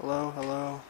Hello, hello.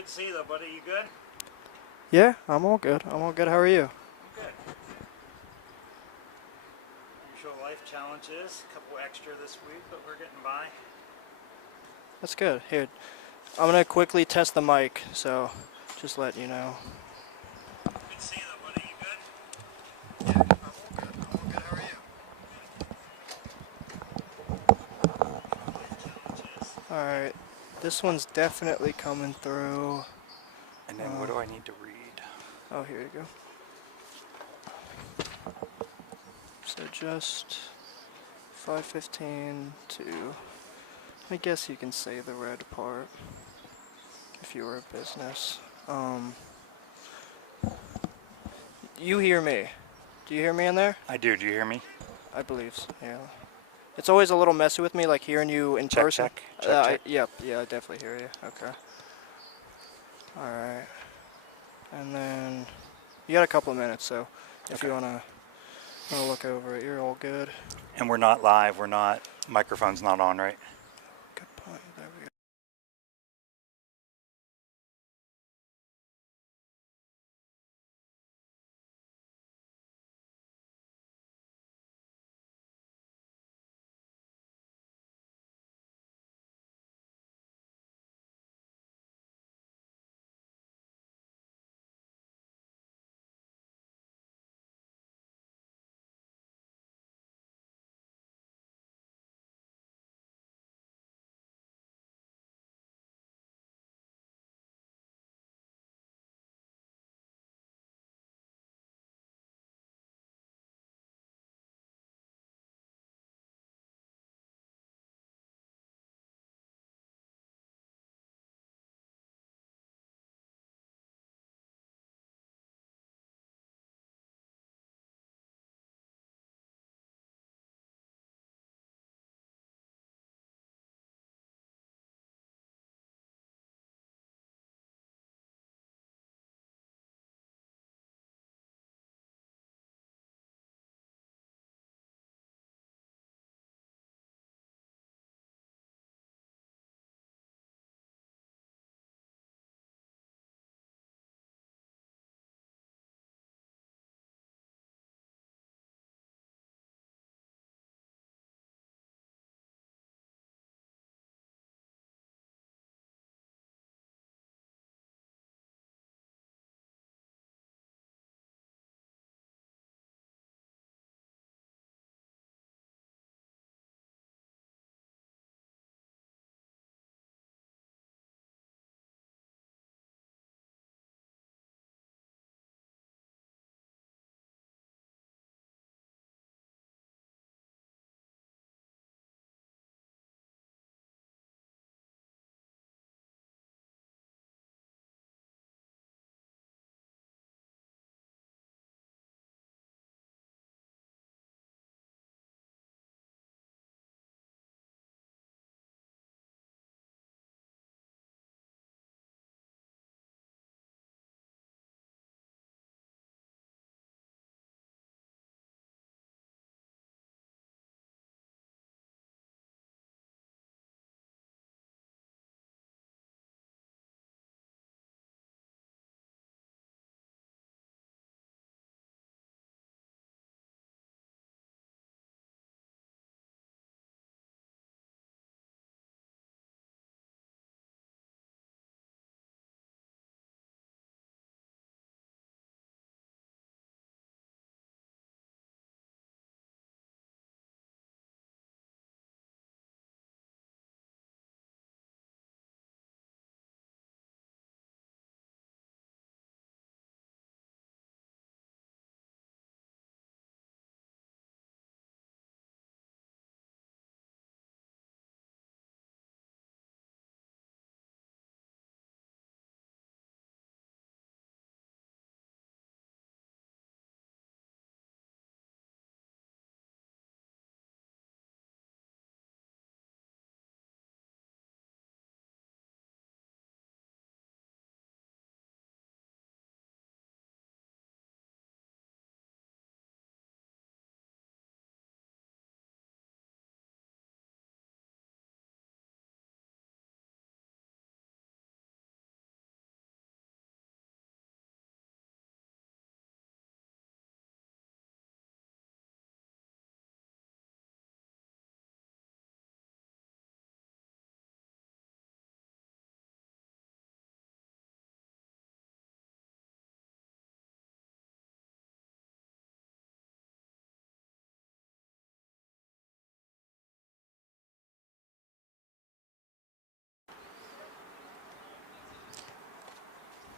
Good to see you though, buddy. You good? Yeah, I'm all good. I'm all good. How are you? I'm good. Usual life challenges. A couple extra this week, but we're getting by. That's good. Here, I'm gonna quickly test the mic, so just let you know. Good to see you though, buddy. You good? Yeah, I'm all good. I'm all good. How are you? Usual life challenges. Alright. This one's definitely coming through. And then what do I need to read? Oh, here you go. So just 515 to... I guess you can say the red part if you were a business. You hear me. Do you hear me in there? I do. Do you hear me? I believe so, yeah. It's always a little messy with me, like hearing you in Check, person. check. Check, check. Yep, yeah, I definitely hear you. Okay. Alright. And then you got a couple of minutes, so if Okay. you wanna look over it, you're all good. And we're not live. We're not. Microphone's not on, right? Good point. There we go.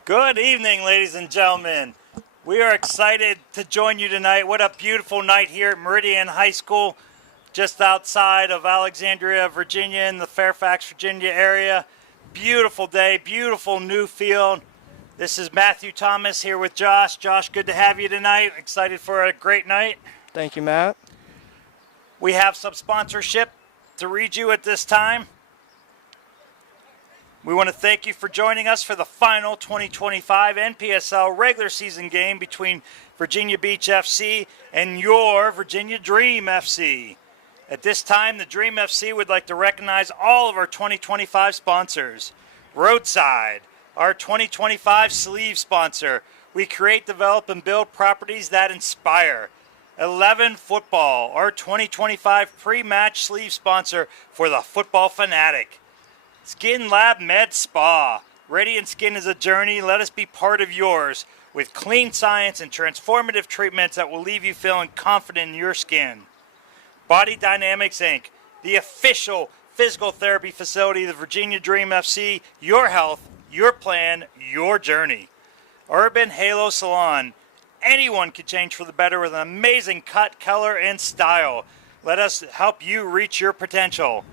Good evening, ladies and gentlemen. We are excited to join you tonight. What a beautiful night here at Meridian High School, just outside of Alexandria, Virginia, in the Fairfax, Virginia area. Beautiful day, beautiful new field. This is Matthew Thomas here with Josh. Josh, good to have you tonight. Excited for a great night. Thank you, Matt. We have some sponsorship to read you at this time. We want to thank you for joining us for the final 2025 NPSL regular season game between Virginia Beach FC and your Virginia Dream FC. At this time, the Dream FC would like to recognize all of our 2025 sponsors. Roadside, our 2025 sleeve sponsor. We create, develop, and build properties that inspire. 11 Football, our 2025 pre-match sleeve sponsor for the football fanatic. Skin Lab Med Spa. Radiant skin is a journey. Let us be part of yours with clean science and transformative treatments that will leave you feeling confident in your skin. Body Dynamics Inc., the official physical therapy facility of the Virginia Dream FC. Your health, your plan, your journey. Urban Halo Salon. Anyone can change for the better with an amazing cut, color, and style. Let us help you reach your potential.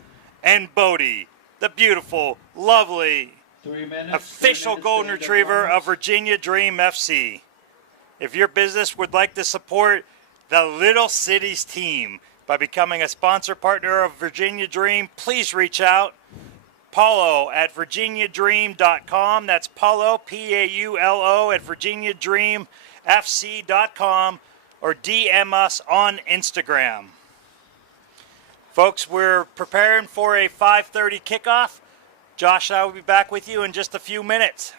And Bodie, the beautiful, lovely, official golden retriever of Virginia Dream FC. If your business would like to support the Little Cities team by becoming a sponsor partner of Virginia Dream, please reach out. Paulo at virginiadream.com. That's Paulo, Paulo, at virginiadreamfc.com, or DM us on Instagram. Folks, we're preparing for a 5:30 kickoff. Josh and I will be back with you in just a few minutes.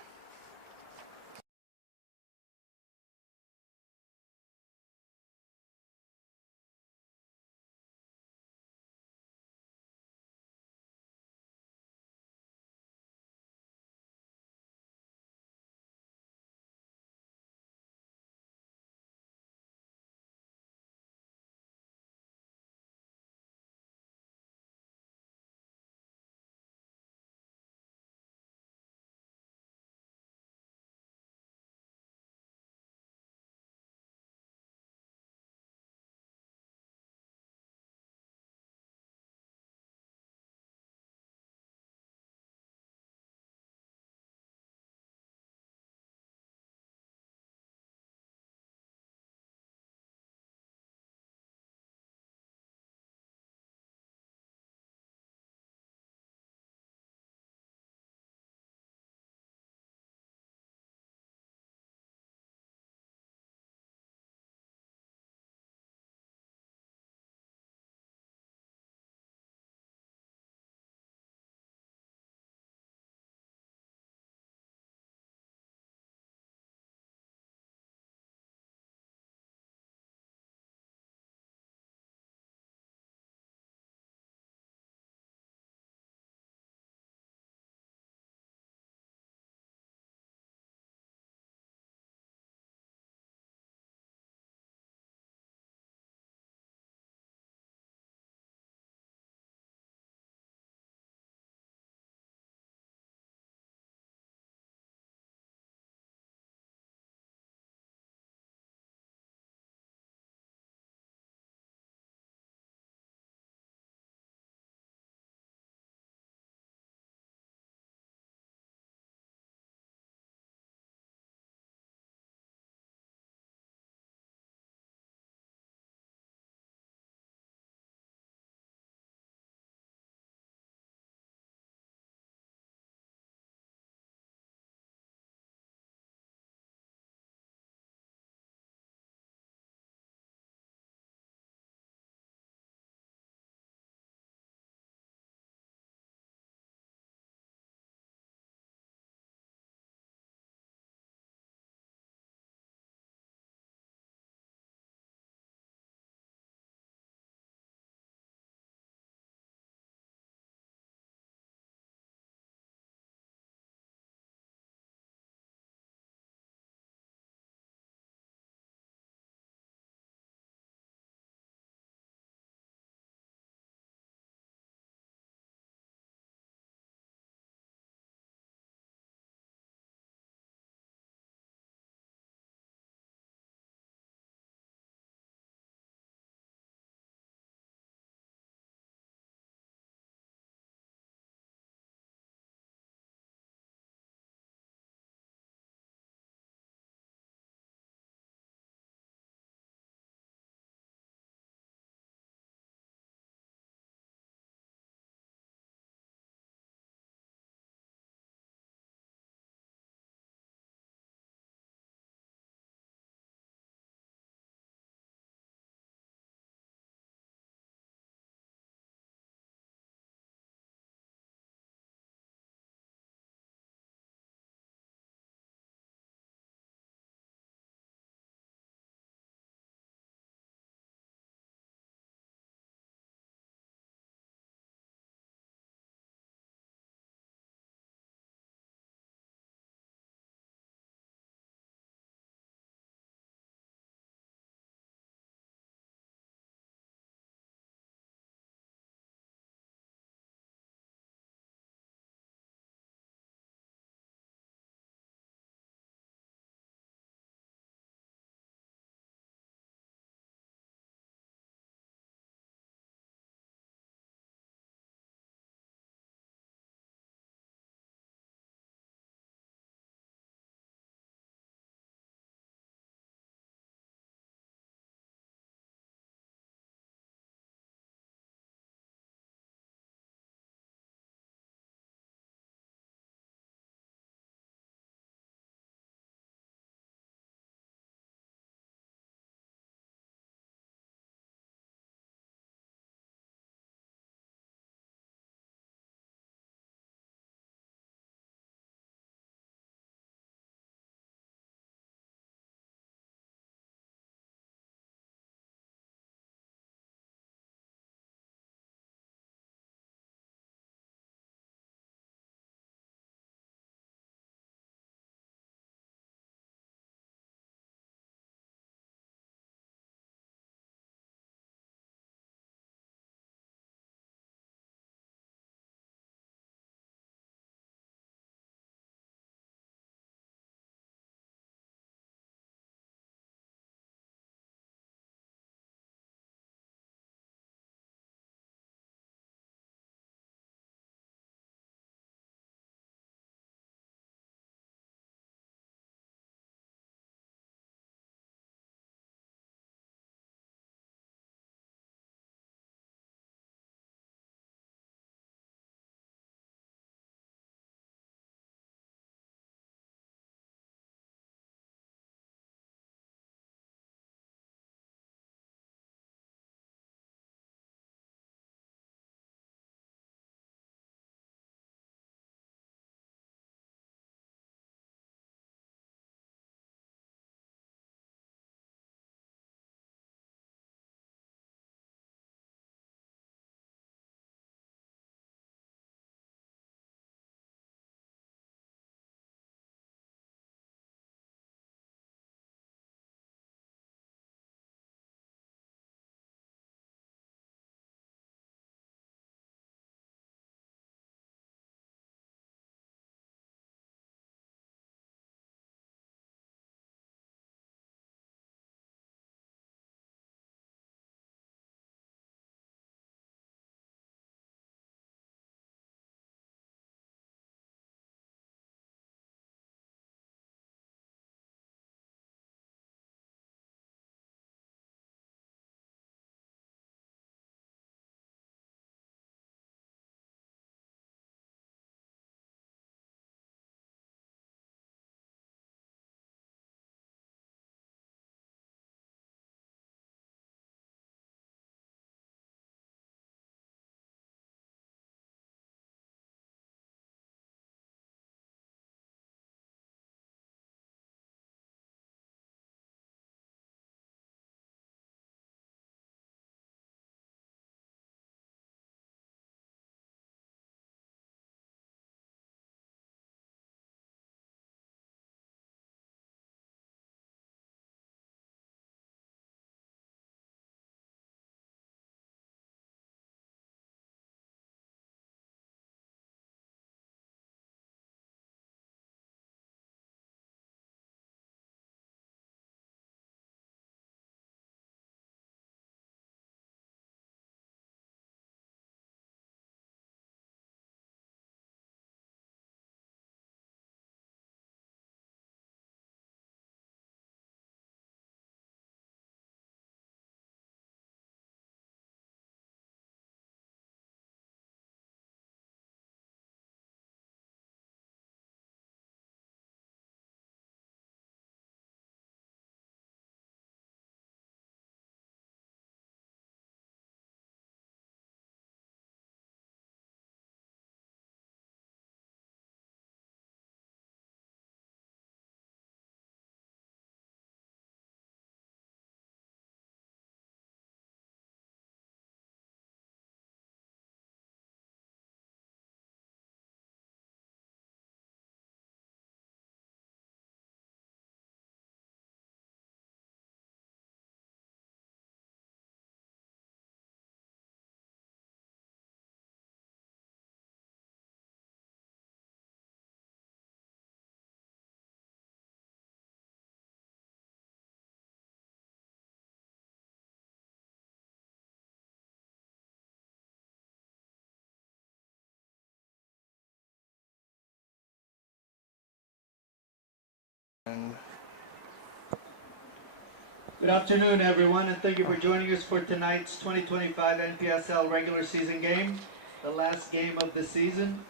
Good afternoon, everyone, and thank you for joining us for tonight's 2025 NPSL regular season game, the last game of the season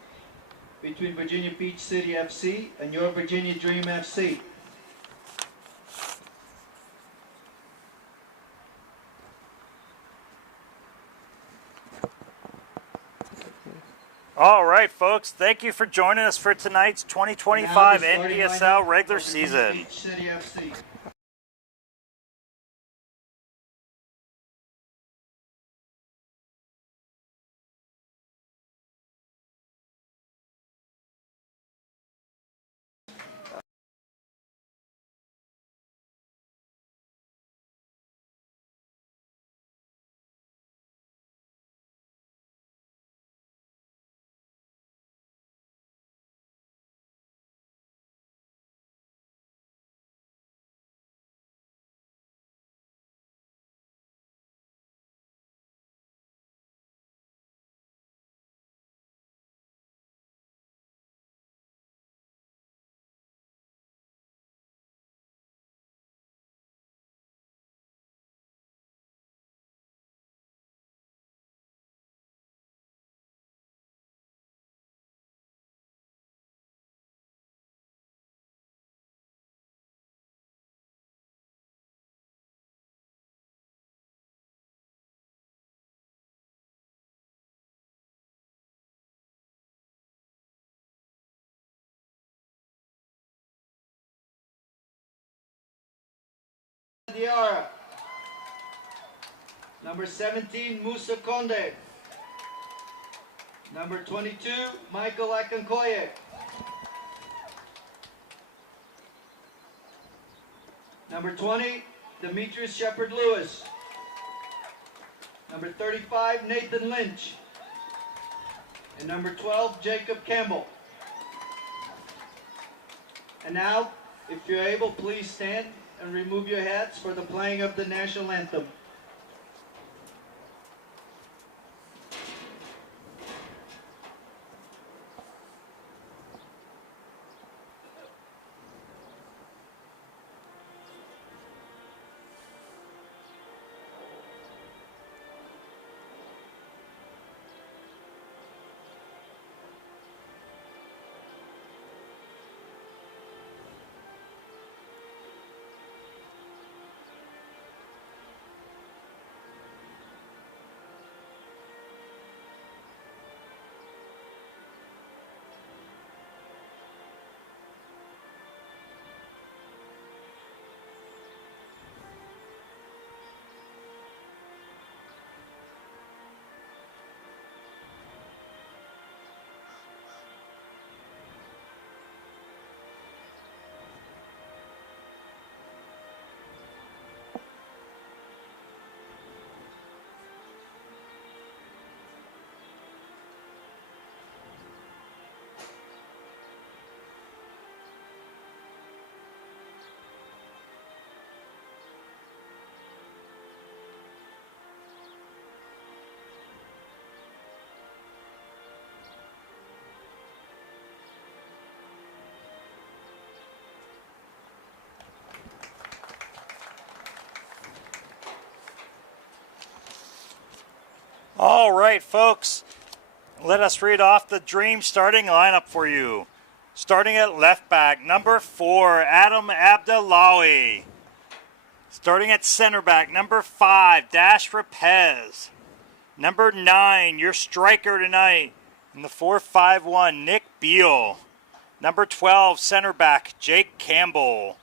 between Virginia Beach City FC and your Virginia Dream FC. All right, folks. Thank you for joining us for tonight's 2025 NPSL regular season. Beach City FC. Diarra. Number 17, Musa Conde. Number 22, Michael Akankoye. Number 20, Demetrius Shepard-Lewis. Number 35, Nathan Lynch. And number 12, Jacob Campbell. And now, if you're able, please stand and remove your hats for the playing of the national anthem. All right, folks. Let us read off the Dream starting lineup for you. Starting at left back, number 4, Adam Abdullahi. Starting at center back, number 5, Dash Rapez. Number 9, your striker tonight in the 4-5-1, Nick Beal. Number 12, center back, Jake Campbell.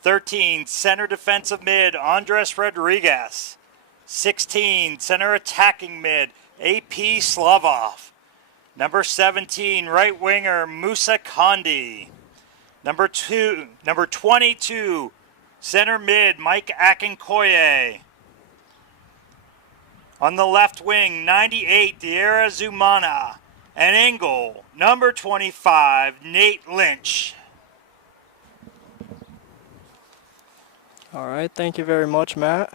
13, center defensive mid, Andres Rodriguez. 16, center attacking mid, AP Slavov. Number 17, right winger, Musa Kondi. Number 22, center mid, Mike Akinkoye. On the left wing, 98, Diarra Zumana. And in goal, number 25, Nate Lynch. All right, thank you very much, Matt.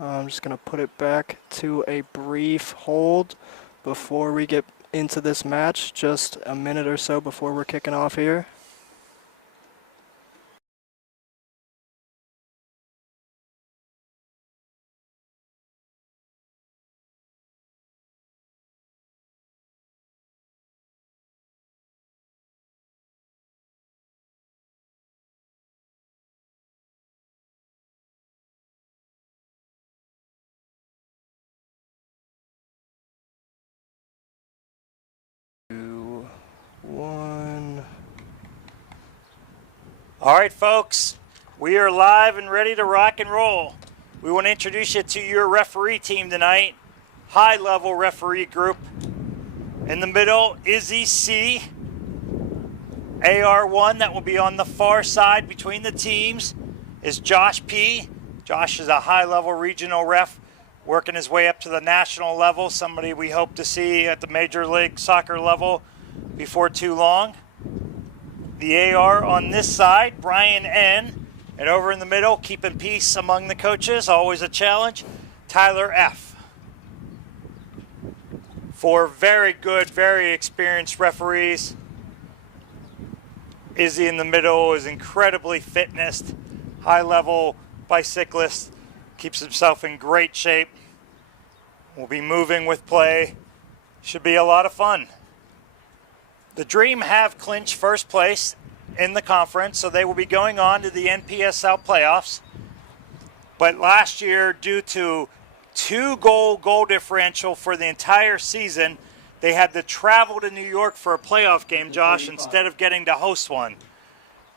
I'm just going to put it back to a brief hold before we get into this match, just a minute or so before we're kicking off here. 2, 1. All right, folks, we are live and ready to rock and roll. We want to introduce you to your referee team tonight. High-level referee group. In the middle, Izzy C. AR1, that will be on the far side between the teams, is Josh P. Josh is a high-level regional ref, working his way up to the national level, somebody we hope to see at the Major League Soccer level before too long. The AR on this side, Brian N. And over in the middle, keeping peace among the coaches, always a challenge, Tyler F. Four very good, very experienced referees. Izzy in the middle is incredibly fitnessed, high-level bicyclist, keeps himself in great shape. Will be moving with play. Should be a lot of fun. The Dream have clinched first place in the conference, so they will be going on to the NPSL playoffs. But last year, due to 2-goal differential for the entire season, they had to travel to New York for a playoff game, Josh, instead of getting to host one.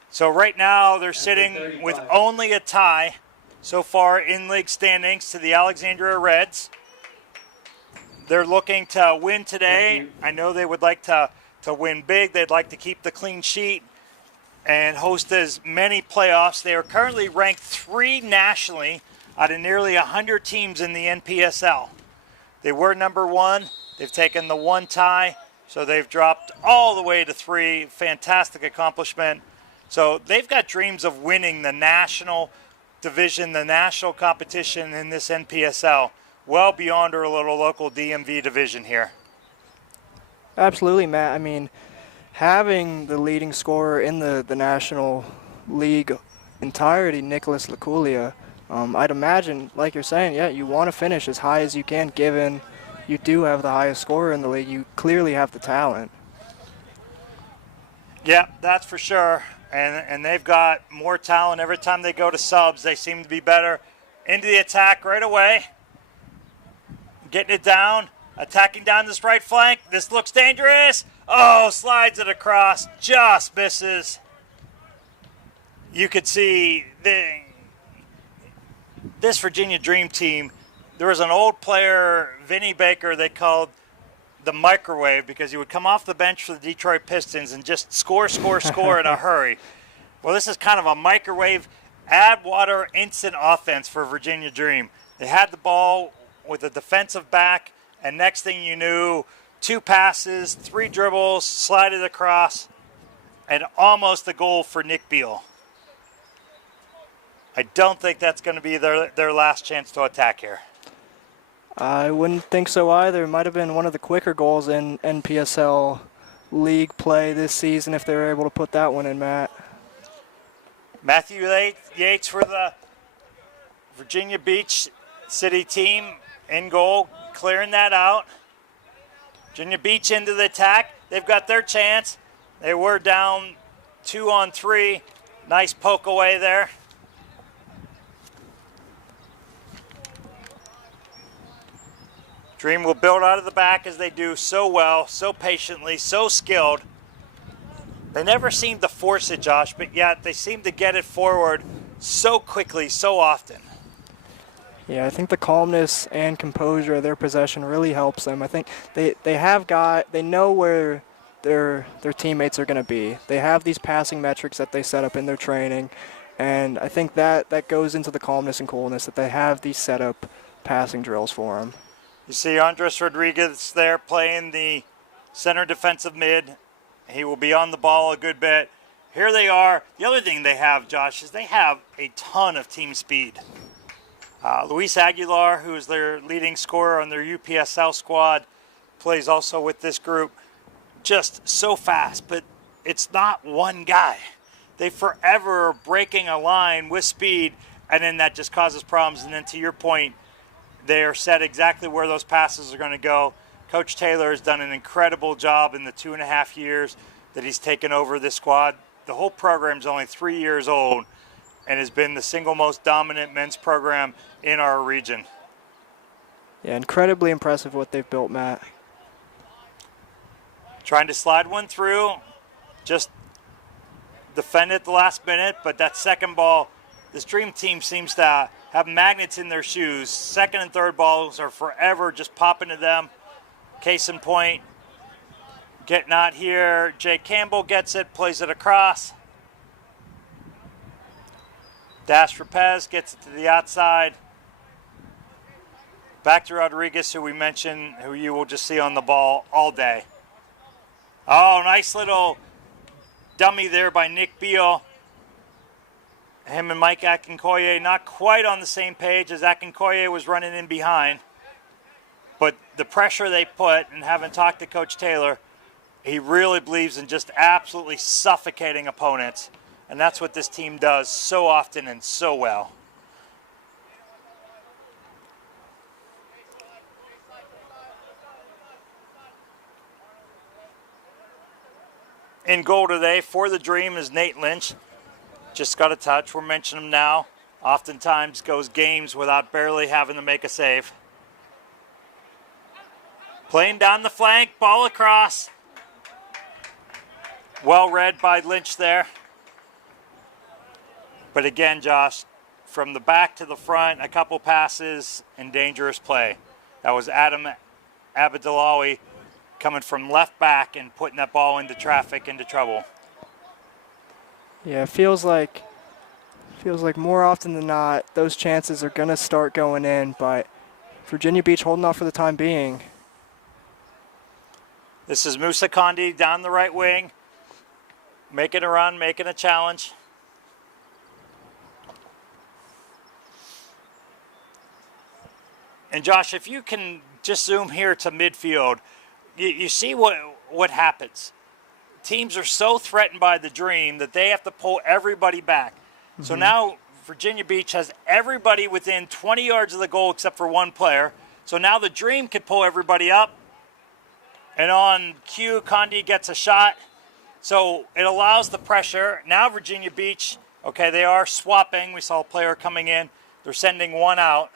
So right now they're sitting with only a tie so far in league standings to the Alexandria Reds. They're looking to win today. I know they would like to win big. They'd like to keep the clean sheet and host as many playoffs. They are currently ranked 3 nationally out of nearly 100 teams in the NPSL. They were number 1. They've taken the 1 tie, so they've dropped all the way to 3. Fantastic accomplishment. So they've got dreams of winning the national division, the national competition in this NPSL, well beyond our little local DMV division here. Absolutely, Matt. I mean, having the leading scorer in the National League entirety, Nicholas Laculia, I'd imagine, like you're saying, yeah, you want to finish as high as you can, given you do have the highest scorer in the league. You clearly have the talent. Yeah, that's for sure. And they've got more talent. Every time they go to subs, they seem to be better. Into the attack right away. Getting it down. Attacking down this right flank. This looks dangerous. Oh, slides it across. Just misses. You could see this Virginia Dream team. There was an old player, Vinny Baker, they called the microwave, because he would come off the bench for the Detroit Pistons and just score in a hurry. Well, this is kind of a microwave, add water, instant offense for Virginia Dream. They had the ball with a defensive back, and next thing you knew, 2 passes, 3 dribbles, slided across, and almost a goal for Nick Beal. I don't think that's going to be their last chance to attack here. I wouldn't think so either. It might have been one of the quicker goals in NPSL league play this season if they were able to put that one in, Matt. Matthew Yates for the Virginia Beach City team in goal, clearing that out. Virginia Beach into the attack. They've got their chance. They were down 2-on-3. Nice poke away there. Dream will build out of the back as they do so well, so patiently, so skilled. They never seem to force it, Josh, but yet they seem to get it forward so quickly, so often. Yeah, I think the calmness and composure of their possession really helps them. I think they know where their teammates are going to be. They have these passing metrics that they set up in their training, and I think that goes into the calmness and coolness, that they have these set up passing drills for them. You see Andres Rodriguez there playing the center defensive mid. He will be on the ball a good bit. Here they are. The other thing they have, Josh, is they have a ton of team speed. Luis Aguilar, who is their leading scorer on their UPSL squad, plays also with this group. Just so fast, but it's not one guy. They forever are breaking a line with speed, and then that just causes problems. And then to your point, they are set exactly where those passes are going to go. Coach Taylor has done an incredible job in the 2.5 years that he's taken over this squad. The whole program's only 3 years old and has been the single most dominant men's program in our region. Yeah, incredibly impressive what they've built, Matt. Trying to slide one through. Just defend it the last minute, but that second ball, this Dream team seems to have magnets in their shoes. Second and third balls are forever just popping to them. Case in point, getting out here. Jay Campbell gets it, plays it across. Dash Rapez gets it to the outside. Back to Rodriguez, who we mentioned, who you will just see on the ball all day. Oh, nice little dummy there by Nick Beal. Him and Mike Akinkoye not quite on the same page as Akinkoye was running in behind. But the pressure they put, and having talked to Coach Taylor, he really believes in just absolutely suffocating opponents. And that's what this team does so often and so well. In goal today for the Dream is Nate Lynch. Just got a touch. We're mentioning him now. Oftentimes goes games without barely having to make a save. Playing down the flank, ball across. Well read by Lynch there. But again, Josh, from the back to the front, a couple passes and dangerous play. That was Adam Abdullahi coming from left back and putting that ball into traffic, into trouble. Yeah, it feels like more often than not, those chances are going to start going in, but Virginia Beach holding off for the time being. This is Musa Kondi down the right wing, making a run, making a challenge. And Josh, if you can just zoom here to midfield, you see what happens. Teams are so threatened by the Dream that they have to pull everybody back. Mm-hmm. So now Virginia Beach has everybody within 20 yards of the goal except for one player. So now the Dream can pull everybody up. And on cue, Condi gets a shot. So it allows the pressure. Now Virginia Beach, okay, they are swapping. We saw a player coming in. They're sending one out.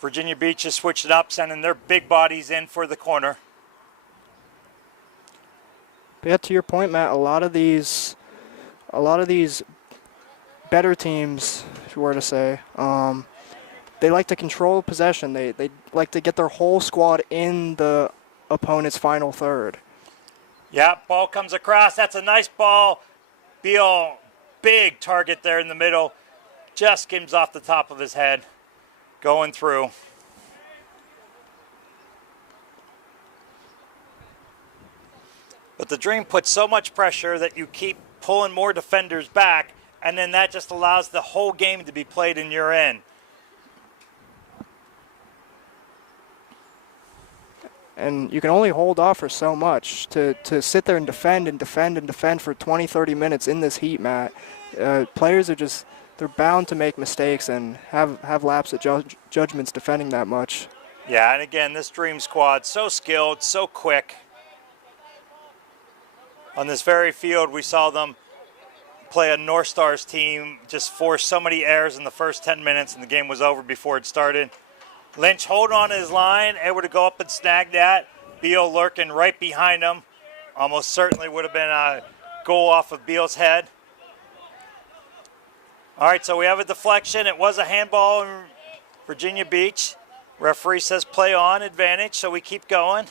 Virginia Beach has switched it up, sending their big bodies in for the corner. But yeah, to your point, Matt, a lot of these better teams, if you were to say, they like to control possession. They like to get their whole squad in the opponent's final third. Yeah, ball comes across. That's a nice ball. Beal, big target there in the middle. Just skims off the top of his head. Going through. But the Dream puts so much pressure that you keep pulling more defenders back, and then that just allows the whole game to be played in your end. And you can only hold off for so much. To sit there and defend for 20, 30 minutes in this heat, Matt. Players are just, they're bound to make mistakes and have lapse at judgments defending that much. Yeah, and again, this Dream squad, so skilled, so quick. On this very field, we saw them play a North Stars team, just force so many errors in the first 10 minutes, and the game was over before it started. Lynch holding on to his line, able to go up and snag that. Beal lurking right behind him. Almost certainly would have been a goal off of Beal's head. All right, so we have a deflection. It was a handball in Virginia Beach. Referee says play on, advantage, so we keep going.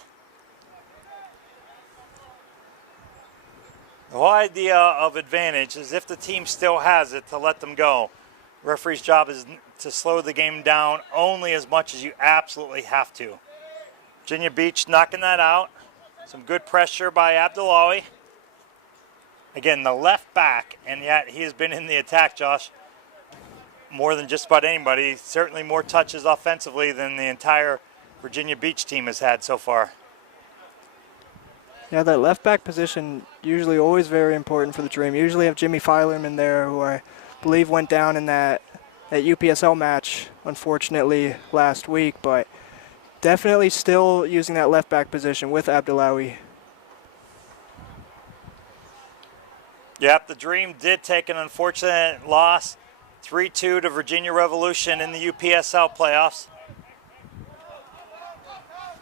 The whole idea of advantage is if the team still has it, to let them go. Referee's job is to slow the game down only as much as you absolutely have to. Virginia Beach knocking that out. Some good pressure by Abdullahi. Again, the left back, and yet he has been in the attack, Josh, more than just about anybody. Certainly more touches offensively than the entire Virginia Beach team has had so far. Yeah, that left back position usually always very important for the Dream. Usually have Jimmy Filerman there, who I believe went down in that UPSL match, unfortunately, last week, but definitely still using that left back position with Abdullahi. Yep, the Dream did take an unfortunate loss, 3-2 to Virginia Revolution in the UPSL playoffs.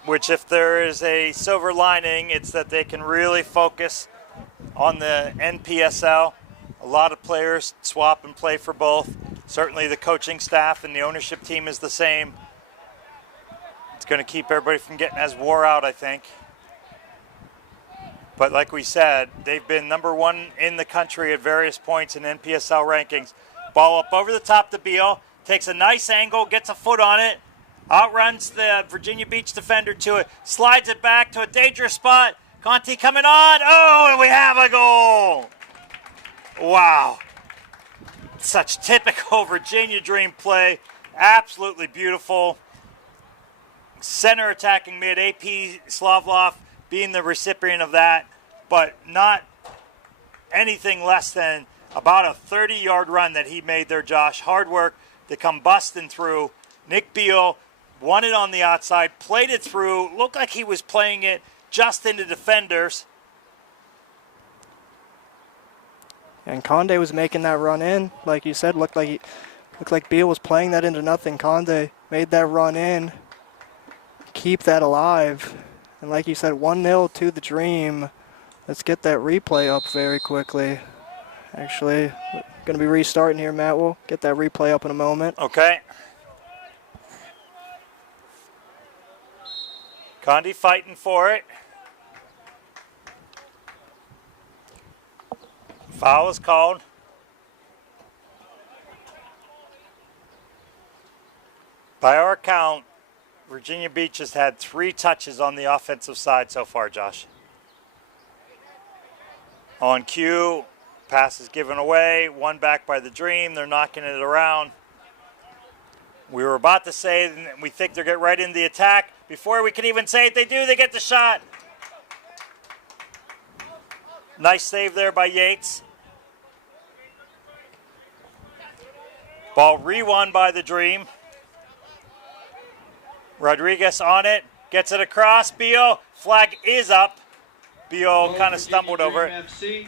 which if there is a silver lining, it's that they can really focus on the NPSL. A lot of players swap and play for both. Certainly the coaching staff and the ownership team is the same. It's going to keep everybody from getting as wore out, I think. But like we said, they've been number one in the country at various points in NPSL rankings. Ball up over the top to Beal. Takes a nice angle, gets a foot on it. Outruns the Virginia Beach defender to it. Slides it back to a dangerous spot. Conti coming on. Oh, and we have a goal. Wow. Such typical Virginia Dream play. Absolutely beautiful. Center attacking mid. AP Slavlov being the recipient of that, but not anything less than about a 30-yard run that he made there, Josh. Hard work to come busting through. Nick Beal won it on the outside, played it through, looked like he was playing it just into defenders. And Conde was making that run in, like you said, looked like Beal was playing that into nothing. Conde made that run in, keep that alive. And like you said, 1-0 to the Dream. Let's get that replay up very quickly. Actually, we're going to be restarting here, Matt. We'll get that replay up in a moment. Okay. Conde fighting for it. Foul is called. By our count, Virginia Beach has had 3 touches on the offensive side so far, Josh. On cue, pass is given away, 1 back by the Dream. They're knocking it around. We were about to say we think they'll get right into the attack. Before we can even say it, they do. They get the shot. Nice save there by Yates. Ball re-won by the Dream. Rodriguez on it. Gets it across. Beal. Flag is up. Beal kind of stumbled over it. FC.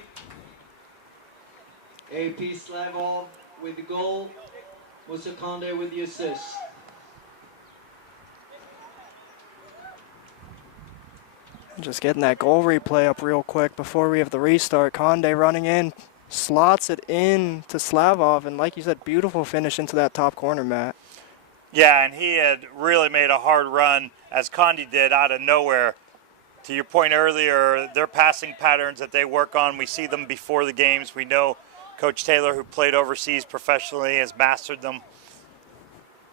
AP Slavov with the goal. Musa Conde with the assist. Just getting that goal replay up real quick before we have the restart. Conde running in, slots it in to Slavov, and like you said, beautiful finish into that top corner, Matt. Yeah, and he had really made a hard run, as Conde did, out of nowhere. To your point earlier, their passing patterns that they work on, we see them before the games. We know Coach Taylor, who played overseas professionally, has mastered them.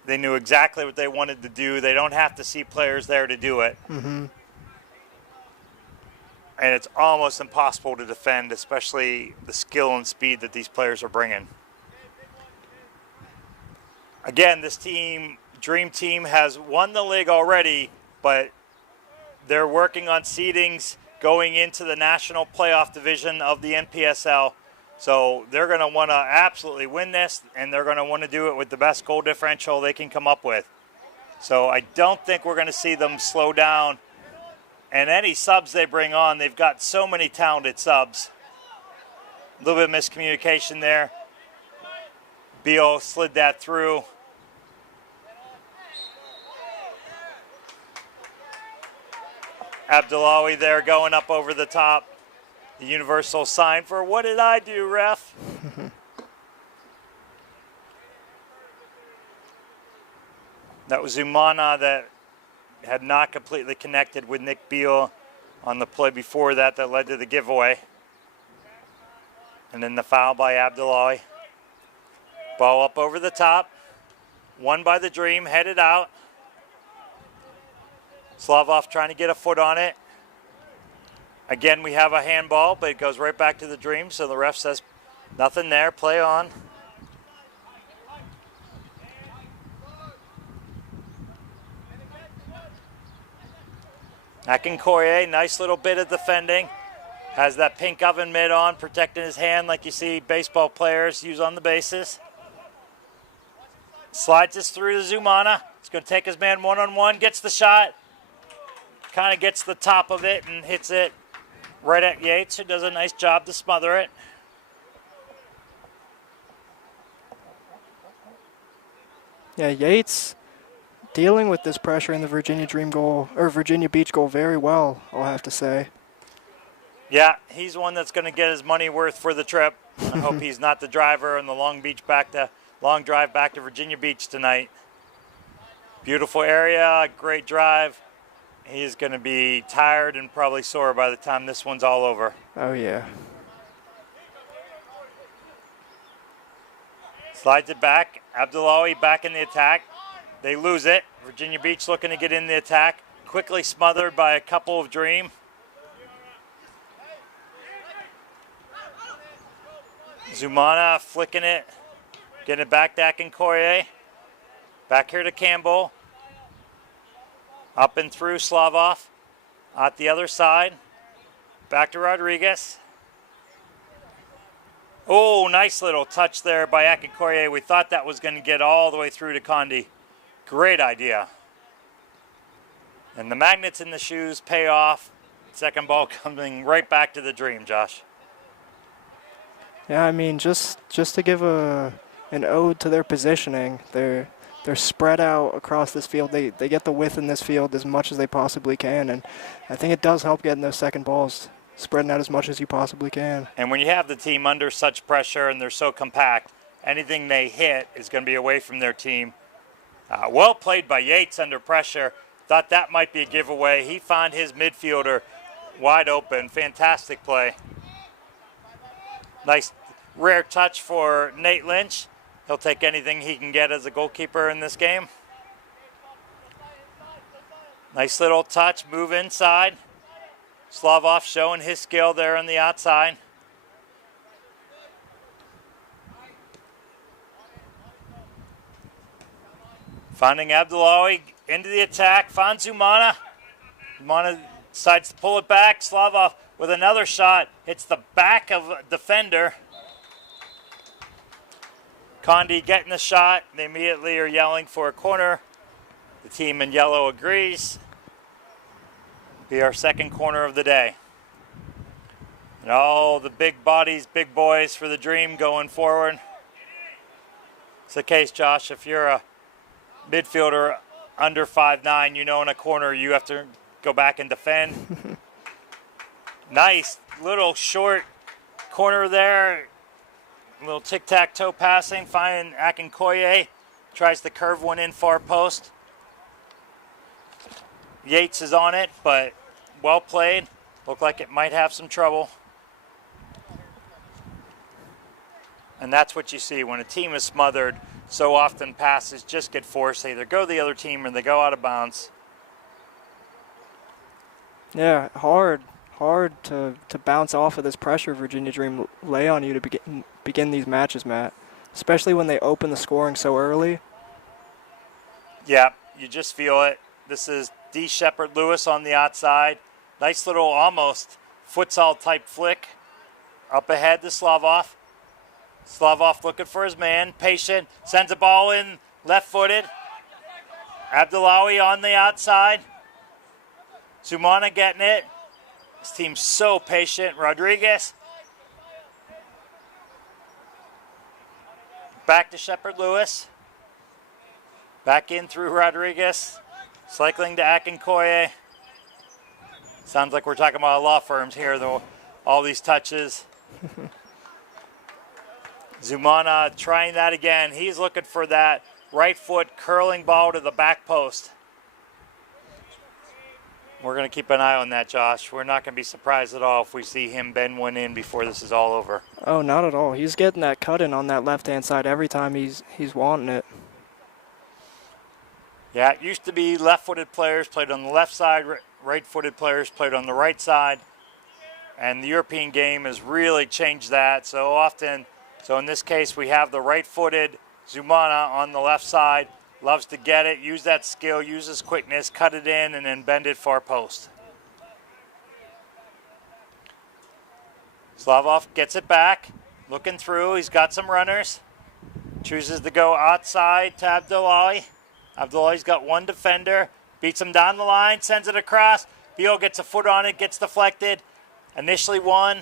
They knew exactly what they wanted to do. They don't have to see players there to do it. Mm-hmm. And it's almost impossible to defend, especially the skill and speed that these players are bringing. Again, this team, Dream Team, has won the league already, but they're working on seedings going into the national playoff division of the NPSL. So they're going to want to absolutely win this, and they're going to want to do it with the best goal differential they can come up with. So I don't think we're going to see them slow down. And any subs they bring on, they've got so many talented subs. A little bit of miscommunication there. Beal slid that through. Abdullahi there going up over the top. The universal sign for "what did I do, ref?" That was Umana that had not completely connected with Nick Beal on the play before that led to the giveaway. And then the foul by Abdullahi. Ball up over the top. Won by the Dream, headed out. Slavov trying to get a foot on it. Again, we have a handball, but it goes right back to the Dream, so the ref says nothing there, play on. Akinkoye, nice little bit of defending. Has that pink oven mitt on, protecting his hand like you see baseball players use on the bases. Slides this through to Zumana. He's going to take his man one-on-one, gets the shot. Kind of gets the top of it and hits it right at Yates, who does a nice job to smother it. Yeah, Yates dealing with this pressure in the Virginia Virginia Beach goal very well, I'll have to say. Yeah, he's one that's going to get his money worth for the trip. I hope he's not the driver on the long drive back to Virginia Beach tonight. Beautiful area, great drive. He's going to be tired and probably sore by the time this one's all over. Oh, yeah. Slides it back. Abdullahi back in the attack. They lose it. Virginia Beach looking to get in the attack. Quickly smothered by a couple of Dream. Zumana flicking it. Getting it back to Akinkoye. Back here to Campbell. Up and through Slavov. At the other side. Back to Rodriguez. Oh, nice little touch there by Akinkoye. We thought that was going to get all the way through to Condi. Great idea. And the magnets in the shoes pay off. Second ball coming right back to the Dream, Josh. Yeah, I mean, just to give an ode to their positioning, they're spread out across this field. They get the width in this field as much as they possibly can, and I think it does help getting those second balls, spreading out as much as you possibly can. And when you have the team under such pressure and they're so compact, anything they hit is going to be away from their team. Well played by Yates under pressure. Thought that might be a giveaway. He found his midfielder wide open. Fantastic play. Nice rare touch for Nate Lynch. He'll take anything he can get as a goalkeeper in this game. Nice little touch, move inside. Slavov showing his skill there on the outside. Finding Abdullahi into the attack. Finds Zumana. Zumana decides to pull it back. Slavov with another shot. Hits the back of a defender. Condi getting the shot. They immediately are yelling for a corner. The team in yellow agrees. Be our second corner of the day. And all the big bodies, big boys for the Dream going forward. It's the case, Josh, if you're a midfielder under 5'9", you know in a corner you have to go back and defend. Nice little short corner there. A little tic-tac-toe passing. Finding Akinkoye. Tries to curve one in far post. Yates is on it, but well played. Looked like it might have some trouble. And that's what you see when a team is smothered. So often passes just get forced. They either go the other team or they go out of bounds. Yeah, hard to bounce off of this pressure Virginia Dream lay on you to begin these matches, Matt. Especially when they open the scoring so early. Yeah, you just feel it. This is D. Shepard Lewis on the outside. Nice little almost futsal type flick. Up ahead to Slavov. Slavov looking for his man. Patient. Sends a ball in left-footed. Abdullahi on the outside. Zumana getting it. This team's so patient. Rodriguez. Back to Shepard Lewis. Back in through Rodriguez. Cycling to Akinkoye. Sounds like we're talking about law firms here, though. All these touches. Zumana trying that again. He's looking for that right foot curling ball to the back post. We're going to keep an eye on that, Josh. We're not going to be surprised at all if we see him bend one in before this is all over. Oh, not at all. He's getting that cut in on that left-hand side every time he's wanting it. Yeah, it used to be left-footed players played on the left side, right-footed players played on the right side. And the European game has really changed that so often. So in this case, we have the right-footed Zumana on the left side. Loves to get it, use that skill, use his quickness, cut it in, and then bend it far post. Slavov gets it back, looking through. He's got some runners. Chooses to go outside to Abdullahi. Abdullahi's got one defender. Beats him down the line, sends it across. Beal gets a foot on it, gets deflected. Initially won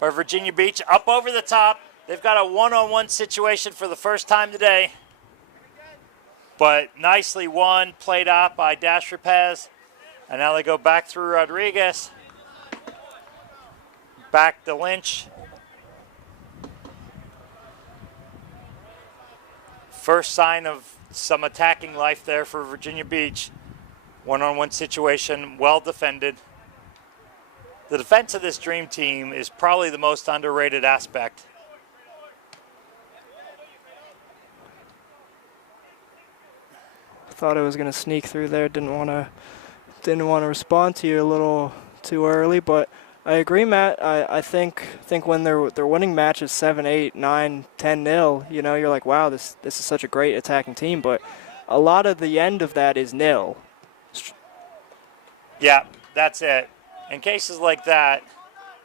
by Virginia Beach. Up over the top. They've got a one-on-one situation for the first time today. But nicely won, played out by Dash Rapez. And now they go back through Rodriguez. Back to Lynch. First sign of some attacking life there for Virginia Beach. One-on-one situation, well defended. The defense of this Dream team is probably the most underrated aspect. Thought it was going to sneak through there. Didn't want to respond to you a little too early, but I agree, Matt. I think when they're winning matches 7-8, 9, 10-0, you know, you're like, wow, this is such a great attacking team. But a lot of the end of that is nil. Yeah, that's it. In cases like that,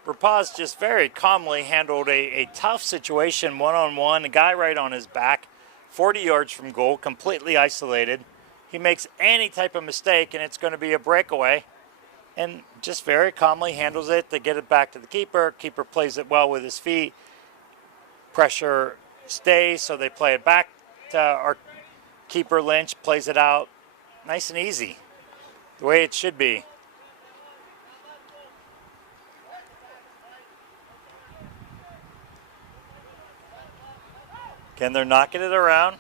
Rapaz just very calmly handled a tough situation one-on-one, a guy right on his back, 40 yards from goal, completely isolated. He makes any type of mistake, and it's going to be a breakaway. And just very calmly handles it to get it back to the keeper. Keeper plays it well with his feet. Pressure stays, so they play it back to our keeper Lynch, plays it out nice and easy, the way it should be. Again, they're knocking it around.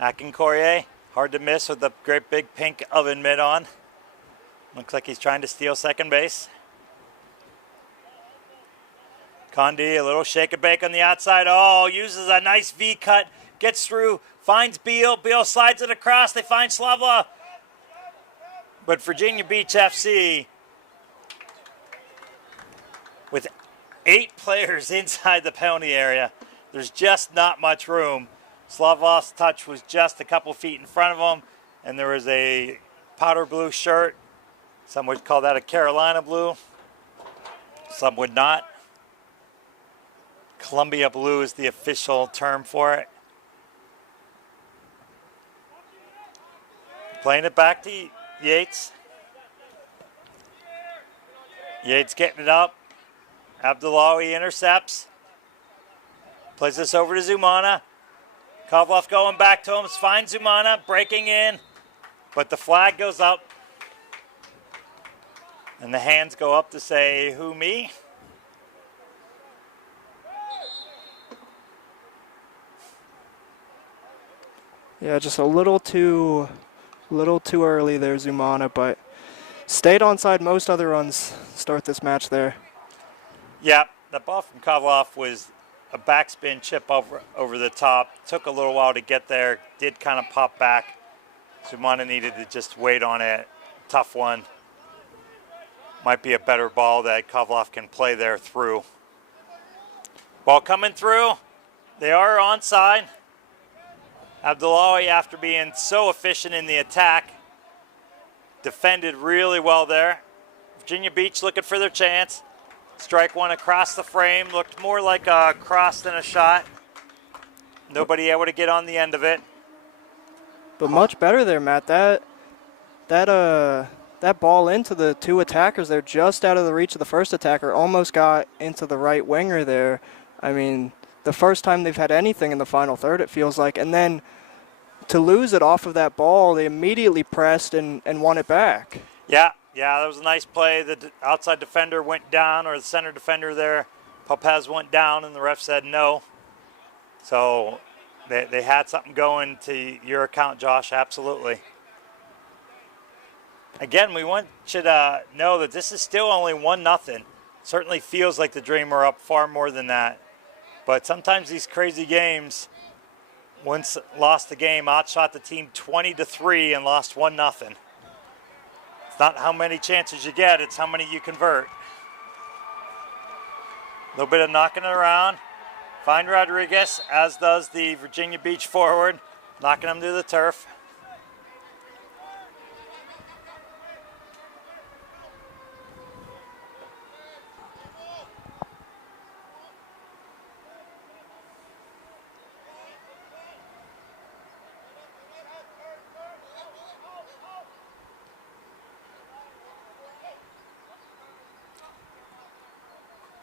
Akincoye, hard to miss with the great big pink oven mitt on. Looks like he's trying to steal second base. Condi, a little shake and bake on the outside. Oh, uses a nice V-cut, gets through, finds Beal. Beal slides it across. They find Slava. But Virginia Beach FC, with 8 players inside the penalty area, there's just not much room. Slavov's touch was just a couple feet in front of him, and there was a powder blue shirt. Some would call that a Carolina blue. Some would not. Columbia blue is the official term for it. Playing it back to Yates. Yates getting it up. Abdullahi intercepts. Plays this over to Zumana. Kovloff going back to him. Finds Zumana, breaking in. But the flag goes up. And the hands go up to say, who, me? Yeah, just a little too early there, Zumana, but stayed onside most other runs start this match there. Yeah, the ball from Kovloff was a backspin chip over the top. Took a little while to get there. Did kind of pop back. Zumana needed to just wait on it. Tough one. Might be a better ball that Kovloff can play there through. Ball coming through. They are onside. Abdullahi, after being so efficient in the attack, defended really well there. Virginia Beach looking for their chance. Strike one across the frame. Looked more like a cross than a shot. Nobody able to get on the end of it. But much better there, Matt. That ball into the 2 attackers there, just out of the reach of the first attacker, almost got into the right winger there. I mean, the first time they've had anything in the final third, it feels like. And then to lose it off of that ball, they immediately pressed and won it back. Yeah, that was a nice play. The outside defender went down, or the center defender there, Popez went down, and the ref said no. So they had something going to your account, Josh, absolutely. Again, we want you to know that this is still only 1-0. Certainly feels like the Dream are up far more than that. But sometimes these crazy games, once lost the game, outshot the team 20-3 and lost 1-0. It's not how many chances you get, it's how many you convert. A little bit of knocking it around. Find Rodriguez, as does the Virginia Beach forward, knocking him to the turf.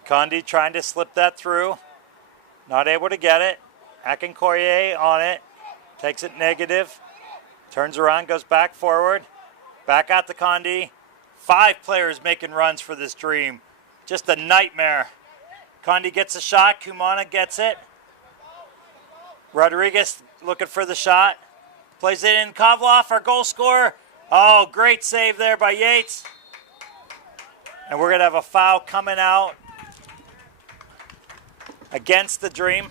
Condi trying to slip that through. Not able to get it. Akincoye on it. takes it negative, turns around, goes back forward, back out to Condi. 5 players making runs for this Dream. Just a nightmare. Condi gets a shot, Kumana gets it. Rodriguez looking for the shot. Plays it in, Kovloff, our goal scorer. Oh, great save there by Yates. And we're going to have a foul coming out against the Dream.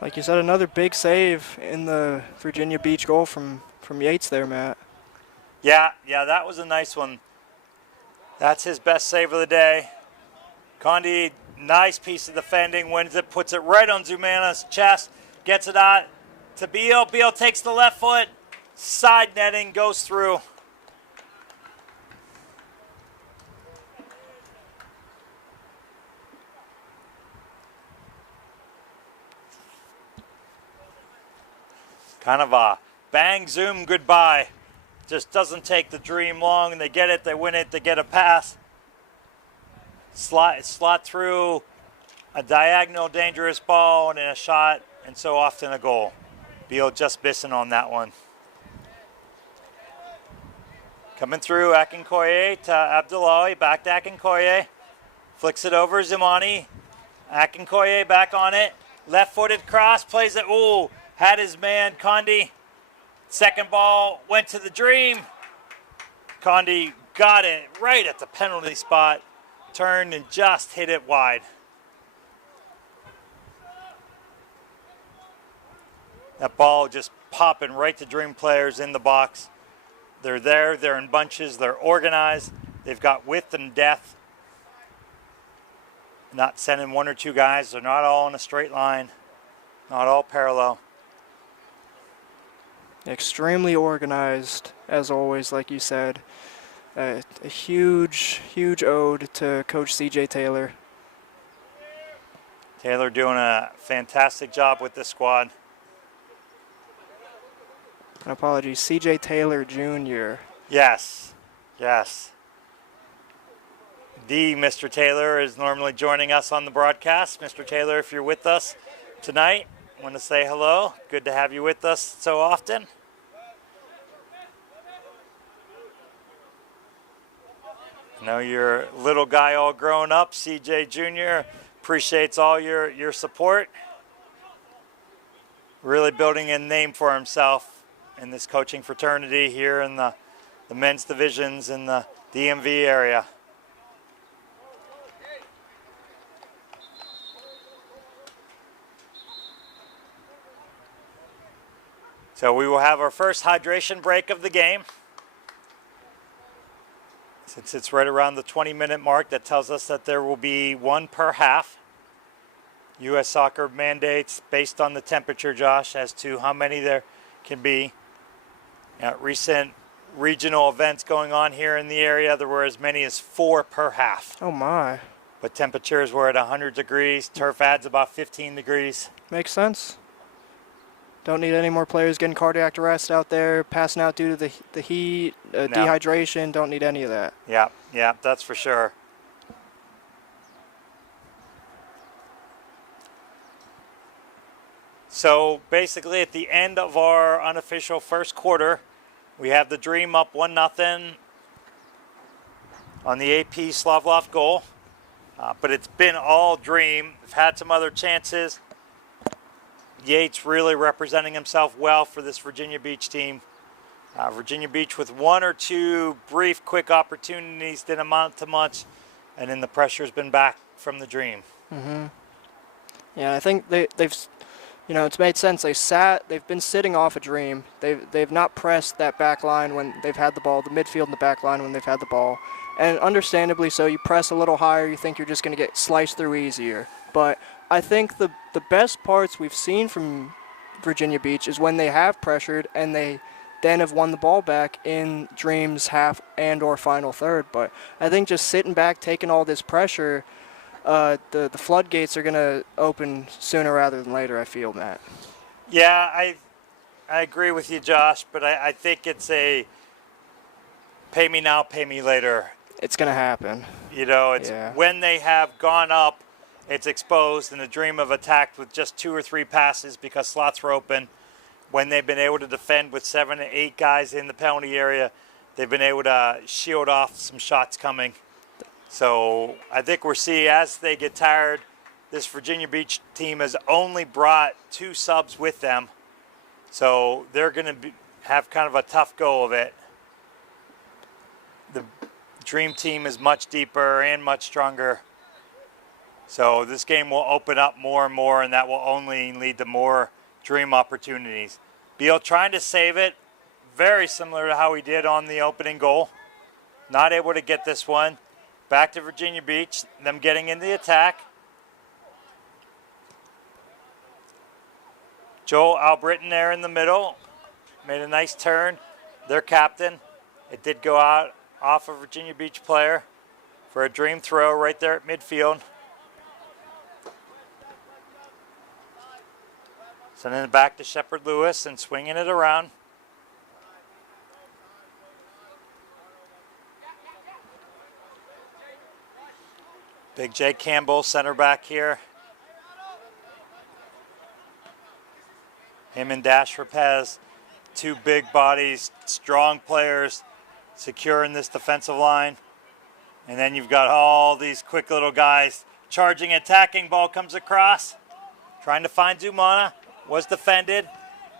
Like you said, another big save in the Virginia Beach goal from Yates there, Matt. Yeah, that was a nice one. That's his best save of the day. Condi, nice piece of defending, wins it, puts it right on Zumana's chest, gets it out to Beal. Beal takes the left foot, side netting, goes through. Kind of a bang, zoom, goodbye. Just doesn't take the Dream long, and they get it, they win it, they get a pass. Slot through a diagonal dangerous ball and a shot, and so often a goal. Beal just missing on that one. Coming through, Akinkoye to Abdullahi, back to Akinkoye. Flicks it over, Zimani. Akinkoye back on it. Left-footed cross, plays it, ooh, had his man, Condi. Second ball went to the Dream. Condi got it right at the penalty spot. Turned and just hit it wide. That ball just popping right to Dream players in the box. They're there, they're in bunches, they're organized. They've got width and depth. Not sending 1 or 2 guys. They're not all in a straight line. Not all parallel. Extremely organized, as always, like you said. A huge ode to Coach C.J. Taylor. Taylor doing a fantastic job with this squad. Apologies, C.J. Taylor Jr. Yes. The Mr. Taylor is normally joining us on the broadcast. Mr. Taylor, if you're with us tonight, I want to say hello. Good to have you with us so often. I know you're a little guy all grown up, CJ Jr. Appreciates all your support. Really building a name for himself in this coaching fraternity here in the men's divisions in the DMV area. So we will have our first hydration break of the game. Since it's right around the 20-minute mark, that tells us that there will be 1 per half. U.S. Soccer mandates based on the temperature, Josh, as to how many there can be. Recent regional events going on here in the area, there were as many as 4 per half. Oh my. But temperatures were at 100 degrees. Turf adds about 15 degrees. Makes sense. Don't need any more players getting cardiac arrest out there, passing out due to the heat, No. dehydration. Don't need any of that. Yeah, that's for sure. So basically at the end of our unofficial first quarter, we have the Dream up 1-0 on the AP Slavlov goal. But it's been all Dream. We've had some other chances. Yates really representing himself well for this Virginia Beach team. Virginia Beach with 1 or 2 brief, quick opportunities, didn't amount to much, and then the pressure's been back from the Dream. Mm-hmm. Yeah, I think they've, it's made sense. They've been sitting off a Dream. They've not pressed that back line when they've had the ball, the midfield and the back line when they've had the ball. And understandably so, you press a little higher, you think you're just going to get sliced through easier. But I think the best parts we've seen from Virginia Beach is when they have pressured and they then have won the ball back in Dream's half and or final third. But I think just sitting back, taking all this pressure, the floodgates are going to open sooner rather than later, I feel, Matt. Yeah, I agree with you, Josh, but I think it's a pay me now, pay me later. It's going to happen. It's when they have gone up it's exposed, and the Dream have attacked with just 2 or 3 passes because slots were open. When they've been able to defend with 7 to 8 guys in the penalty area, they've been able to shield off some shots coming. So I think we're seeing, as they get tired, this Virginia Beach team has only brought 2 subs with them. So they're going to have kind of a tough go of it. The Dream team is much deeper and much stronger. So this game will open up more and more, and that will only lead to more Dream opportunities. Beal trying to save it, very similar to how he did on the opening goal. Not able to get this one. Back to Virginia Beach, them getting in the attack. Joel Albritton there in the middle. Made a nice turn. Their captain. It did go out off a Virginia Beach player for a Dream throw right there at midfield. Sending it back to Shepard Lewis and swinging it around. Big J Campbell, center back here. Him and Dash Rapez, 2 big bodies, strong players, securing this defensive line. And then you've got all these quick little guys charging, attacking. Ball comes across, trying to find Zumana. Was defended,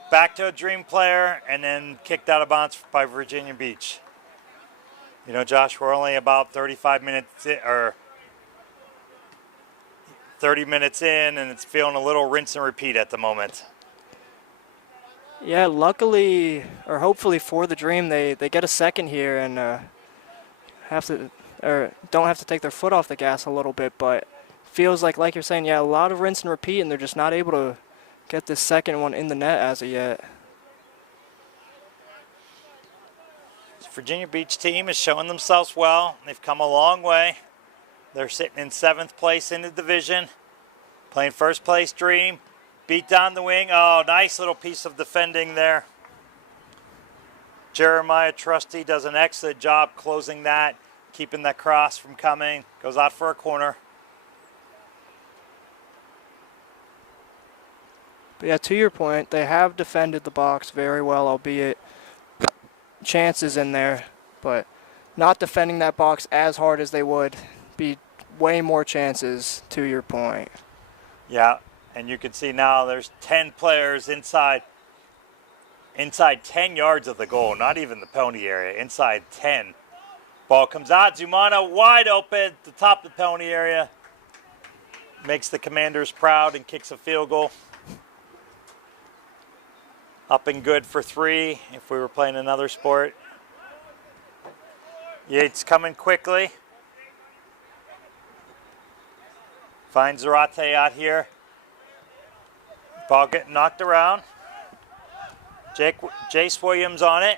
back to a Dream player, and then kicked out of bounds by Virginia Beach. You know, Josh, we're only about 35 minutes in, or 30 minutes in, and it's feeling a little rinse and repeat at the moment. Yeah, luckily, or hopefully for the Dream, they get a second here and don't have to take their foot off the gas a little bit, but feels like you're saying, yeah, a lot of rinse and repeat, and they're just not able to get this second one in the net as of yet. This Virginia Beach team is showing themselves well. They've come a long way. They're sitting in 7th place in the division, playing first place Dream. Beat down the wing. Oh, nice little piece of defending there. Jeremiah Trusty does an excellent job closing that, keeping that cross from coming. Goes out for a corner. But yeah, to your point, they have defended the box very well, albeit chances in there, but not defending that box as hard as they would. Be way more chances, to your point. Yeah, and you can see now there's 10 players inside 10 yards of the goal, not even the penalty area, inside 10. Ball comes out, Zumana wide open at the top of the penalty area. Makes the Commanders proud and kicks a field goal. Up and good for 3 if we were playing another sport. Yates coming quickly. Finds Zarate out here. Ball getting knocked around. Jace Williams on it.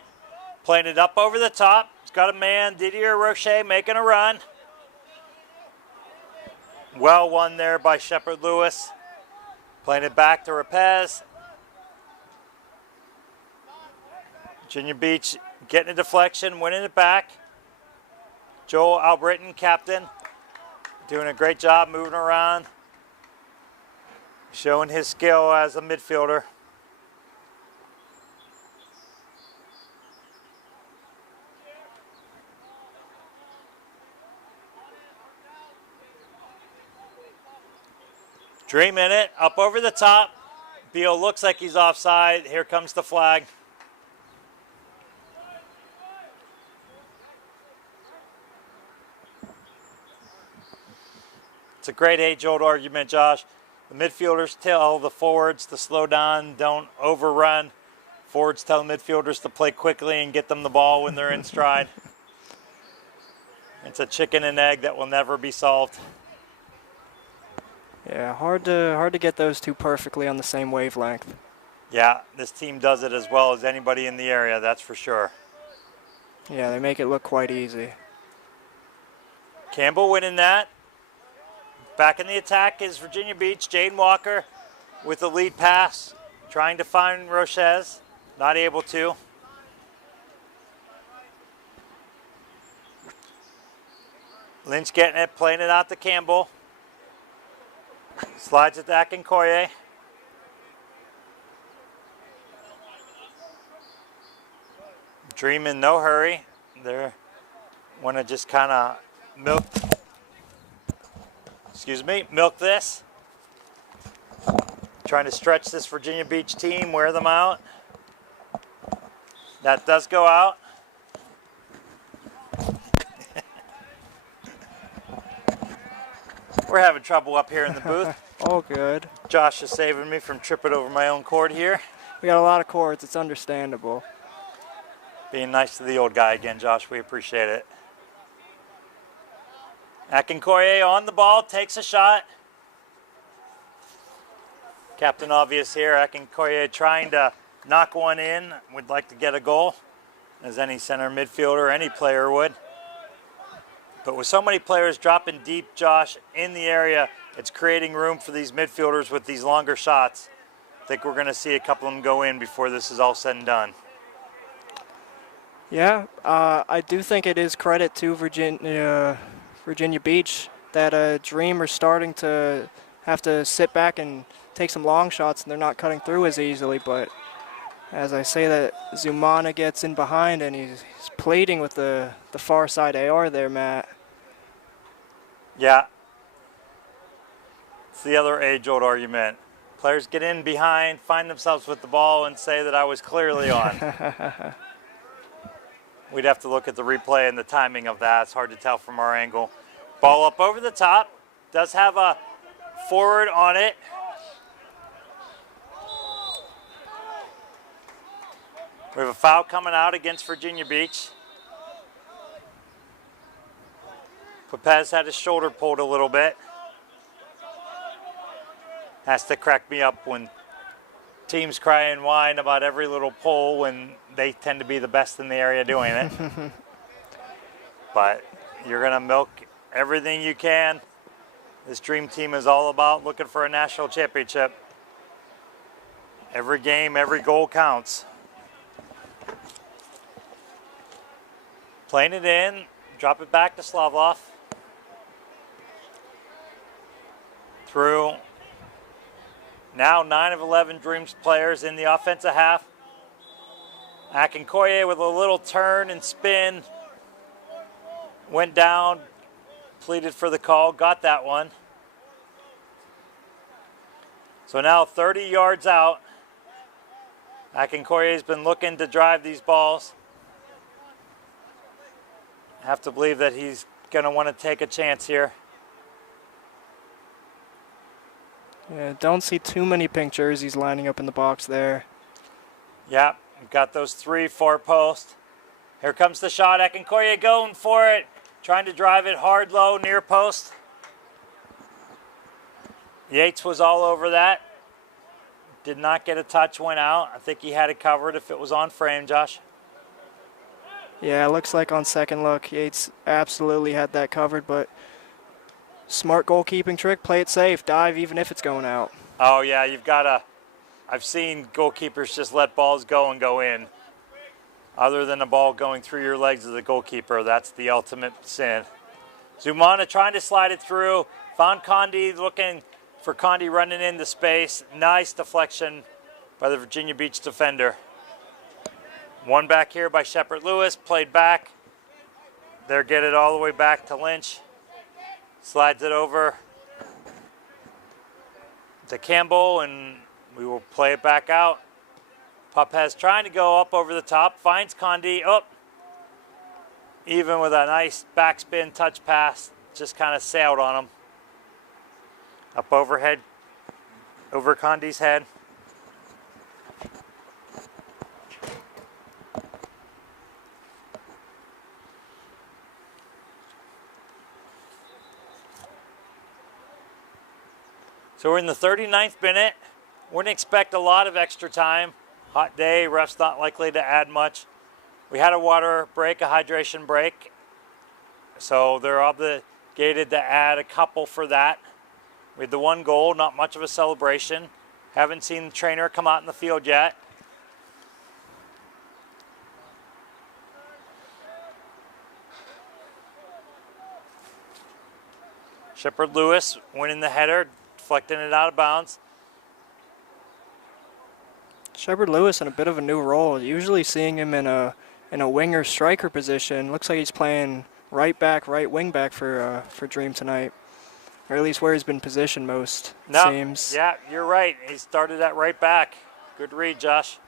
Playing it up over the top. He's got a man, Didier Rocher, making a run. Well won there by Shepard Lewis. Playing it back to Rapez. Virginia Beach getting a deflection, winning it back. Joel Albritton, captain, doing a great job moving around, showing his skill as a midfielder. Dream in it, up over the top. Beal looks like he's offside. Here comes the flag. It's a great age-old argument, Josh. The midfielders tell the forwards to slow down, don't overrun. Forwards tell the midfielders to play quickly and get them the ball when they're in stride. It's a chicken and egg that will never be solved. Yeah, hard to get those two perfectly on the same wavelength. Yeah, this team does it as well as anybody in the area, that's for sure. Yeah, they make it look quite easy. Campbell winning that. Back in the attack is Virginia Beach. Jaden Walker with the lead pass, trying to find Roches, not able to. Lynch getting it, playing it out to Campbell. Slides it to Akinkoye. Dream in no hurry. They want to just kind of milk this. Trying to stretch this Virginia Beach team, wear them out. That does go out. We're having trouble up here in the booth. All good. Josh is saving me from tripping over my own cord here. We got a lot of cords. It's understandable. Being nice to the old guy again, Josh. We appreciate it. Akinkoye on the ball, takes a shot. Captain Obvious here. Akinkoye trying to knock one in. Would like to get a goal, as any center midfielder, any player would. But with so many players dropping deep, Josh, in the area, it's creating room for these midfielders with these longer shots. I think we're going to see a couple of them go in before this is all said and done. Yeah, I do think it is credit to Virginia Beach that Dream are starting to have to sit back and take some long shots, and they're not cutting through as easily. But as I say that, Zumana gets in behind, and he's pleading with the far side AR there, Matt. Yeah. It's the other age-old argument. Players get in behind, find themselves with the ball, and say that I was clearly on. We'd have to look at the replay and the timing of that. It's hard to tell from our angle. Ball up over the top. Does have a forward on it. We have a foul coming out against Virginia Beach. Papez had his shoulder pulled a little bit. Has to crack me up when teams cry and whine about every little pull when they tend to be the best in the area doing it. But you're going to milk everything you can. This Dream team is all about looking for a national championship. Every game, every goal counts. Playing it in, drop it back to Slavov. Through. Now 9 of 11 Dreams players in the offensive half. Akinkoye with a little turn and spin. Went down, pleaded for the call, got that one. So now 30 yards out. Akinkoye has been looking to drive these balls. I have to believe that he's going to want to take a chance here. Yeah, don't see too many pink jerseys lining up in the box there. Yeah, we've got those 3 far posts. Here comes the shot. Akinkoye going for it. Trying to drive it hard, low, near post. Yates was all over that. Did not get a touch, went out. I think he had it covered if it was on frame, Josh. Yeah, it looks like on second look, Yates absolutely had that covered, but smart goalkeeping trick, play it safe, dive even if it's going out. Oh, yeah, you've got to. I've seen goalkeepers just let balls go and go in. Other than a ball going through your legs as a goalkeeper, that's the ultimate sin. Zumana trying to slide it through. Found Condi, looking for Condi running into space. Nice deflection by the Virginia Beach defender. One back here by Shepard Lewis, played back. There, get it all the way back to Lynch. Slides it over to Campbell, and we will play it back out. Papez trying to go up over the top, finds Condi up. Even with a nice backspin touch pass, just kind of sailed on him. Up overhead, over Condi's head. So we're in the 39th minute. Wouldn't expect a lot of extra time. Hot day, ref's not likely to add much. We had a water break, a hydration break. So they're obligated to add a couple for that. We had the 1 goal, not much of a celebration. Haven't seen the trainer come out in the field yet. Shepard Lewis winning the header, deflecting it out of bounds. Shepard Lewis in a bit of a new role. Usually seeing him in a winger striker position. Looks like he's playing right back, right wing back for Dream tonight, or at least where he's been positioned most. It seems. Yeah, you're right. He started at right back. Good read, Josh.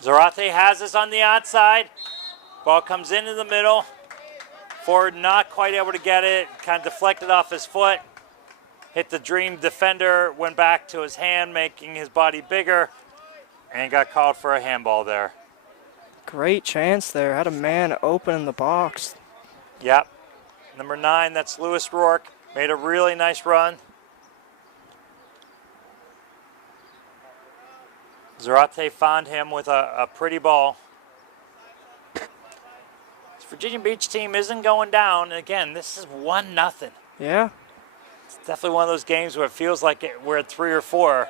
Zarate has this on the outside. Ball comes into the middle. Forward not quite able to get it. Kind of deflected off his foot. Hit the Dream defender, went back to his hand, making his body bigger, and got called for a handball there. Great chance there. Had a man open in the box. Yep. Number 9, that's Lewis Rourke. Made a really nice run. Zarate found him with a pretty ball. This Virginia Beach team isn't going down. And again, this is 1-0. Yeah. It's definitely one of those games where it feels like we're at 3 or 4.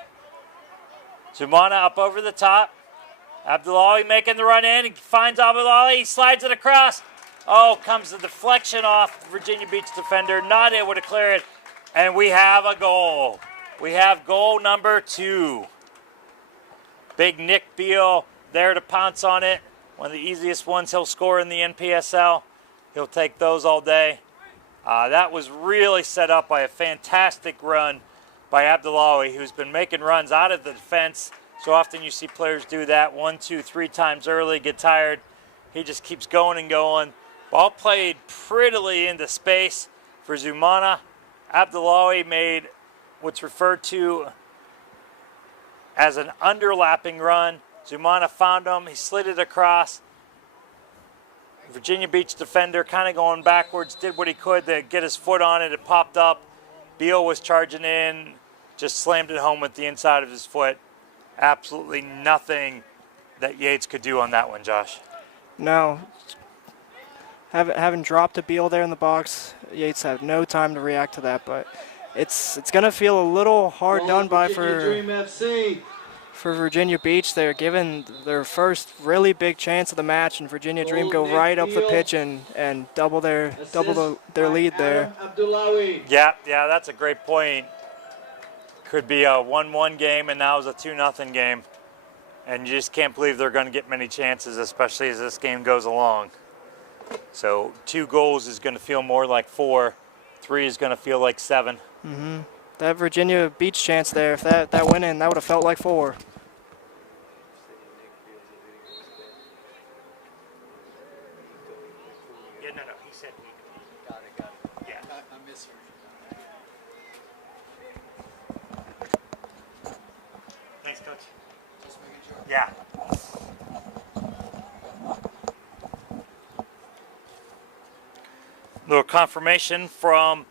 Zumana up over the top. Abdullahi making the run in. He finds Abdullahi. He slides it across. Oh, comes the deflection off the Virginia Beach defender. Not able to clear it. And we have a goal. We have goal number 2. Big Nick Beal there to pounce on it. One of the easiest ones he'll score in the NPSL. He'll take those all day. That was really set up by a fantastic run by Abdullahi, who's been making runs out of the defense. So often you see players do that 1, 2, 3 times early, get tired. He just keeps going and going. Ball played prettily into space for Zumana. Abdullahi made what's referred to as an underlapping run. Zumana found him. He slid it across. Virginia Beach defender kind of going backwards, did what he could to get his foot on it. It popped up. Beal was charging in, just slammed it home with the inside of his foot. Absolutely nothing that Yates could do on that one, Josh. No. Having dropped a Beal there in the box, Yates had no time to react to that, but it's going to feel a little hard done by for Virginia Beach. They're given their first really big chance of the match, and Virginia Dream go right up the pitch and double their lead there. Yeah, that's a great point. Could be a 1-1 game, and now it's a 2-0 game. And you just can't believe they're going to get many chances, especially as this game goes along. So 2 goals is going to feel more like 4. 3 is going to feel like 7. Mm-hmm. That Virginia Beach chance there, if that went in, that would have felt like 4. Yeah, no, he said Nico. Got it. Yeah. I misheard you. Thanks, Coach. Just making sure. Yeah. Little confirmation from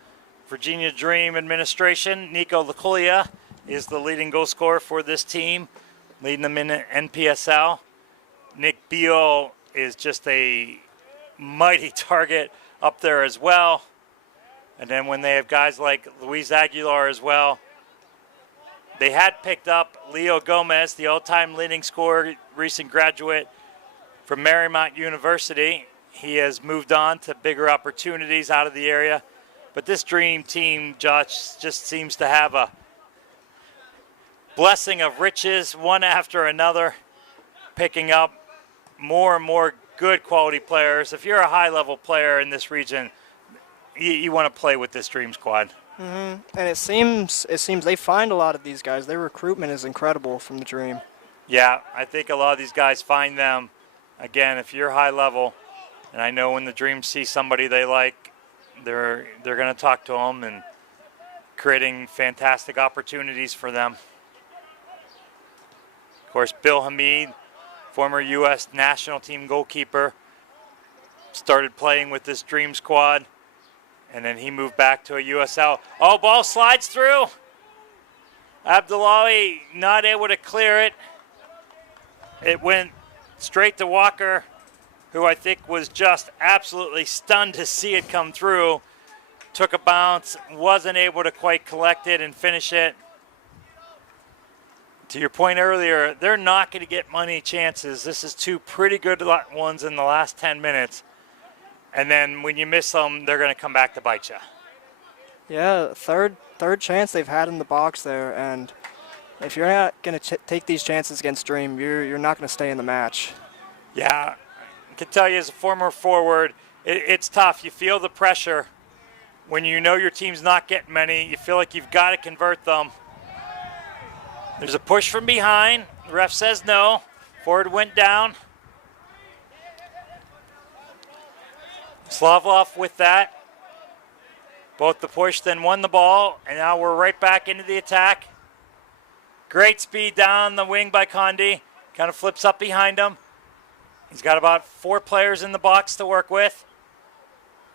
Virginia Dream administration. Nico Lacolia is the leading goal scorer for this team, leading them in NPSL. Nick Beal is just a mighty target up there as well. And then when they have guys like Luis Aguilar as well, they had picked up Leo Gomez, the all-time leading scorer, recent graduate from Marymount University. He has moved on to bigger opportunities out of the area. But this Dream team, Josh, just seems to have a blessing of riches, one after another, picking up more and more good quality players. If you're a high-level player in this region, you want to play with this Dream squad. Mm-hmm. And it seems they find a lot of these guys. Their recruitment is incredible from the Dream. Yeah, I think a lot of these guys find them. Again, if you're high level, and I know when the Dream see somebody they like, they're going to talk to them and creating fantastic opportunities for them. Of course, Bill Hamid, former U.S. national team goalkeeper, started playing with this Dream squad, and then he moved back to a USL. Oh, ball slides through. Abdullahi not able to clear it. It went straight to Walker, who I think was just absolutely stunned to see it come through. Took a bounce, wasn't able to quite collect it and finish it. To your point earlier, they're not going to get many chances. This is 2 pretty good ones in the last 10 minutes. and then when you miss them, they're going to come back to bite you. Yeah, third chance they've had in the box there, and if you're not going to take these chances against Dream, you're not going to stay in the match. Yeah, I can tell you as a former forward, it's tough. You feel the pressure when you know your team's not getting many. You feel like you've got to convert them. There's a push from behind. The ref says no. Forward went down. Slavlov with that. Both the push, then won the ball, and now we're right back into the attack. Great speed down the wing by Condi. Kind of flips up behind him. He's got about 4 players in the box to work with.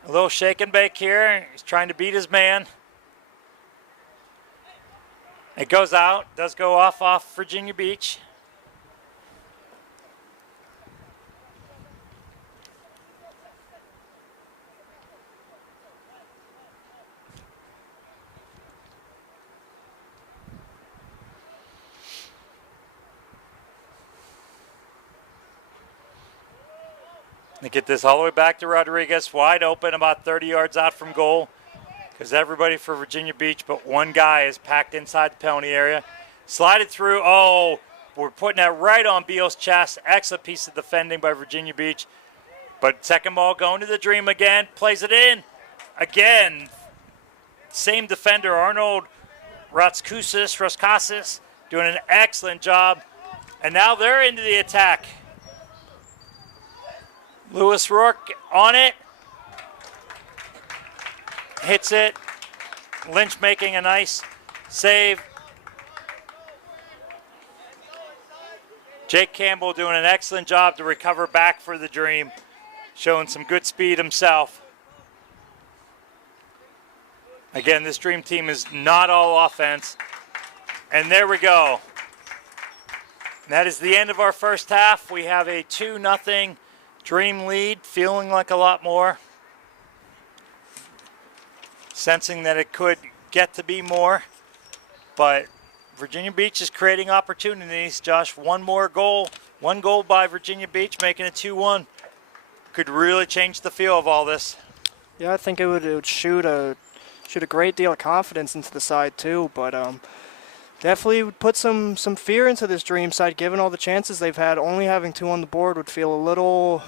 A little shake and bake here. He's trying to beat his man. It goes out. Does go off Virginia Beach. They get this all the way back to Rodriguez, wide open, about 30 yards out from goal, because everybody for Virginia Beach but one guy is packed inside the penalty area. Slided through. Oh, we're putting that right on Beal's chest. Excellent piece of defending by Virginia Beach. But second ball going to the Dream again. Plays it in. Again, same defender, Arnold Raskasis, doing an excellent job. And now they're into the attack. Lewis Rourke on it. Hits it. Lynch making a nice save. Jake Campbell doing an excellent job to recover back for the Dream. Showing some good speed himself. Again, this Dream team is not all offense. And there we go. That is the end of our first half. We have a 2-0 Dream lead, feeling like a lot more. Sensing that it could get to be more. But Virginia Beach is creating opportunities. Josh, one goal by Virginia Beach, making it 2-1. Could really change the feel of all this. Yeah, I think it would shoot a great deal of confidence into the side too, but definitely would put some fear into this Dream side, given all the chances they've had. Only having 2 on the board would feel a little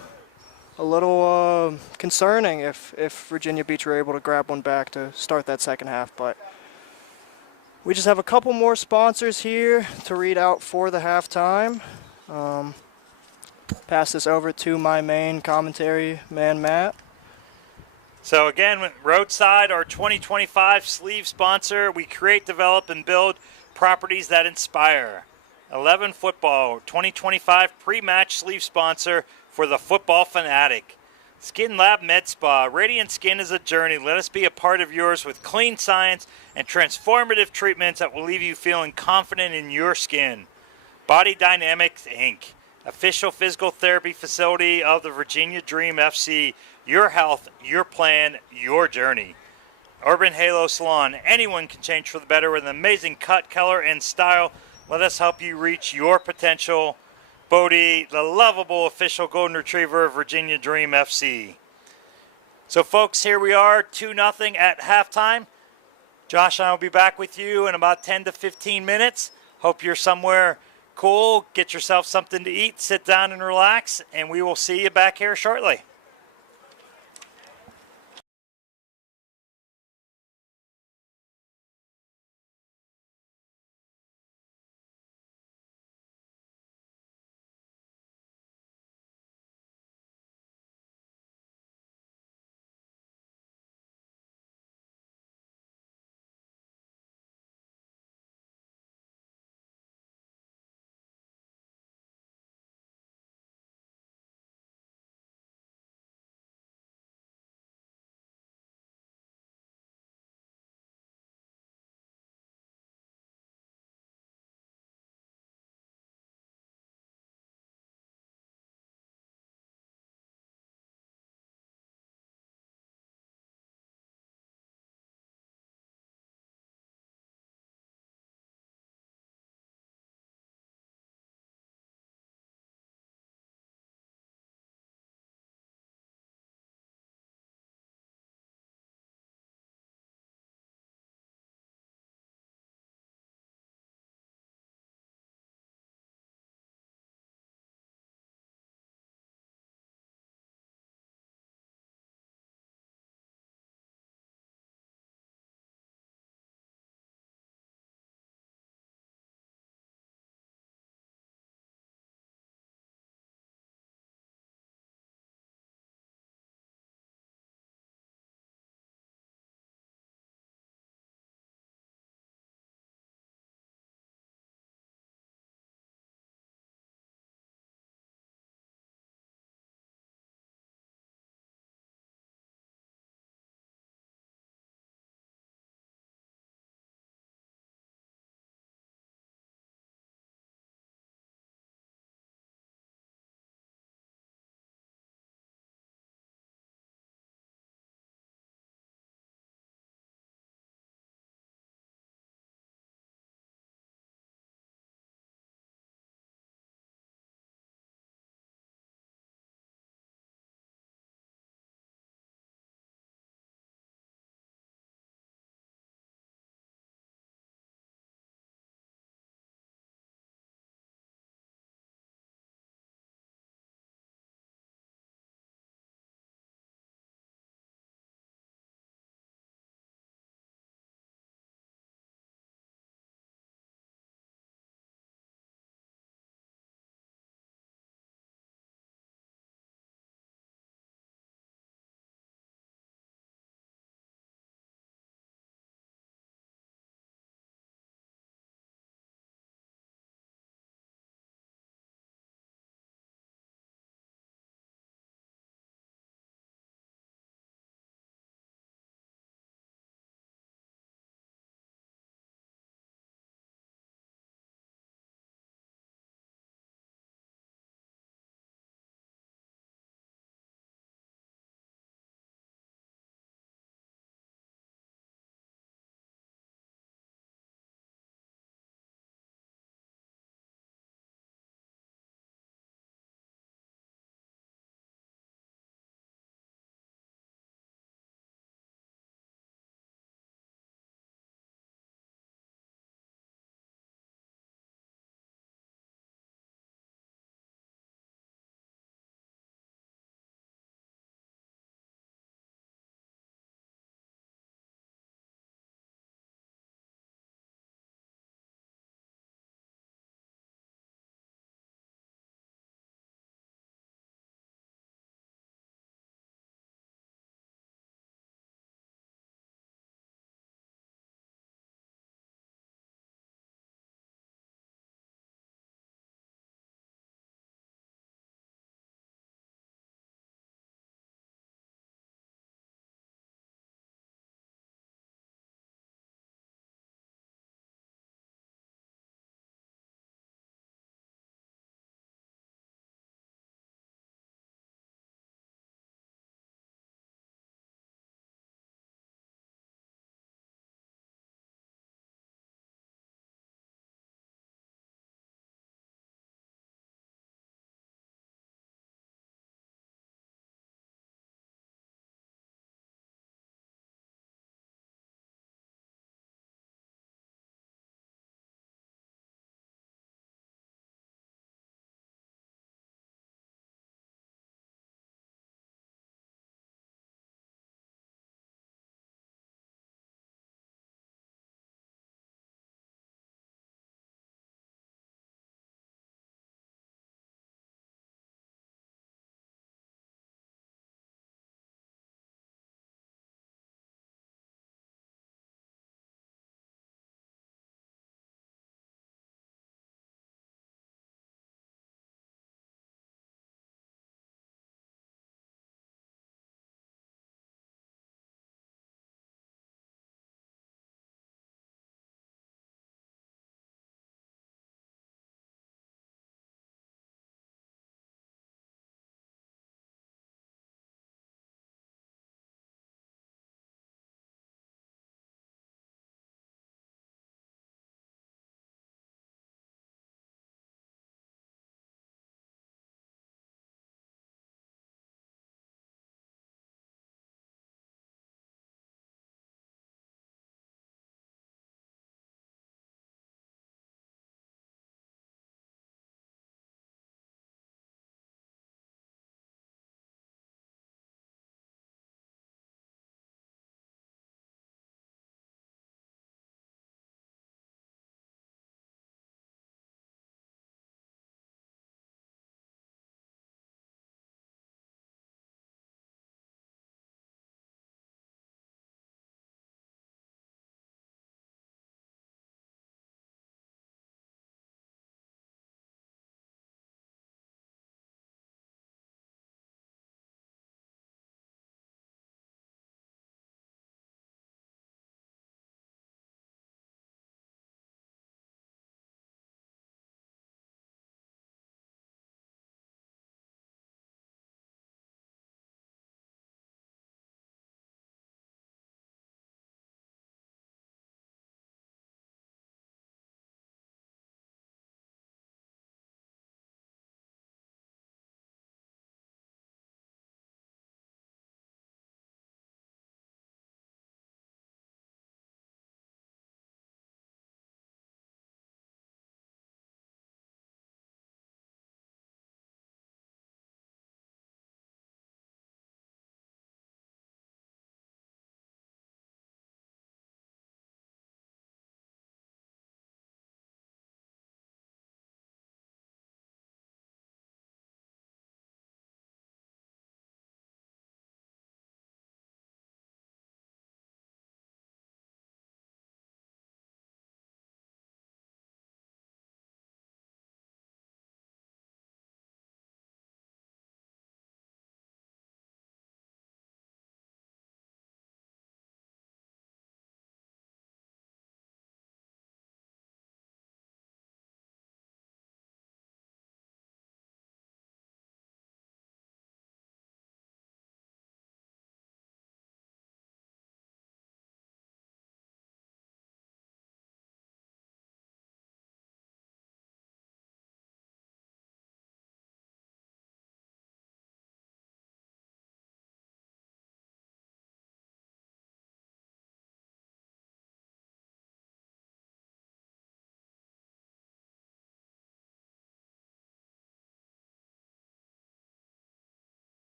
concerning if Virginia Beach were able to grab one back to start that second half. But we just have a couple more sponsors here to read out for the halftime. Pass this over to my main commentary man, Matt. So again, Roadside, our 2025 sleeve sponsor. We create, develop, and build properties that inspire. 11 Football, 2025 pre-match sleeve sponsor for the football fanatic. Skin Lab Med Spa. Radiant skin is a journey. Let us be a part of yours with clean science and transformative treatments that will leave you feeling confident in your skin. Body Dynamics, Inc., official physical therapy facility of the Virginia Dream FC. Your health, your plan, your journey. Urban Halo Salon. Anyone can change for the better with an amazing cut, color, and style. Let us help you reach your potential. Bodie, the lovable official golden retriever of Virginia Dream FC. So, folks, here we are, 2-0 at halftime. Josh and I will be back with you in about 10 to 15 minutes. Hope you're somewhere cool. Get yourself something to eat, sit down and relax, and we will see you back here shortly.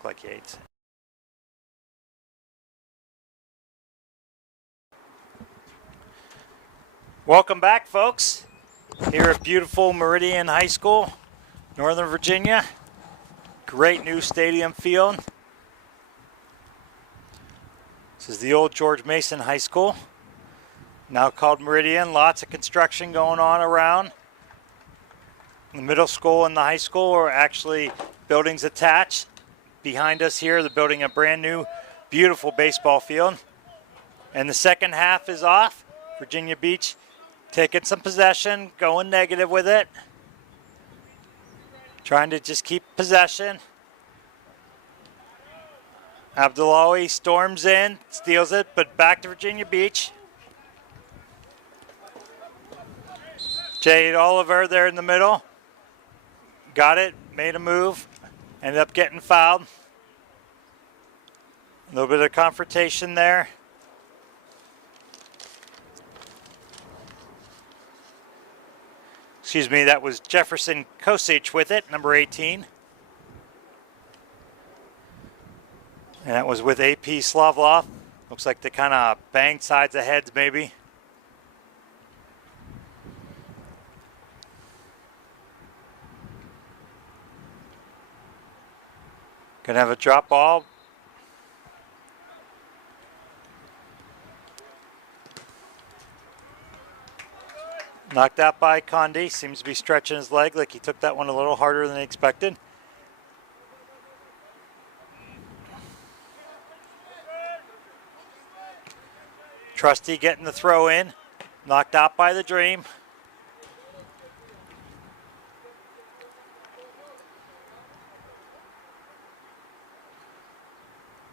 look like Yates. Welcome back, folks. Here at beautiful Meridian High School, Northern Virginia. Great new stadium field. This is the old George Mason High School, now called Meridian. Lots of construction going on around. The middle school and the high school are actually buildings attached. Behind us here, they're building a brand new, beautiful baseball field. And the second half is off. Virginia Beach taking some possession, going negative with it. Trying to just keep possession. Abdullahi storms in, steals it, but back to Virginia Beach. Jade Oliver there in the middle. Got it, made a move, ended up getting fouled. A little bit of confrontation there. Excuse me, that was Jefferson Kosic with it, number 18. And that was with AP Slavlov. Looks like they kind of banged sides of heads maybe. Gonna have a drop ball. Knocked out by Condi. Seems to be stretching his leg like he took that one a little harder than expected. Trusty getting the throw in. Knocked out by the Dream.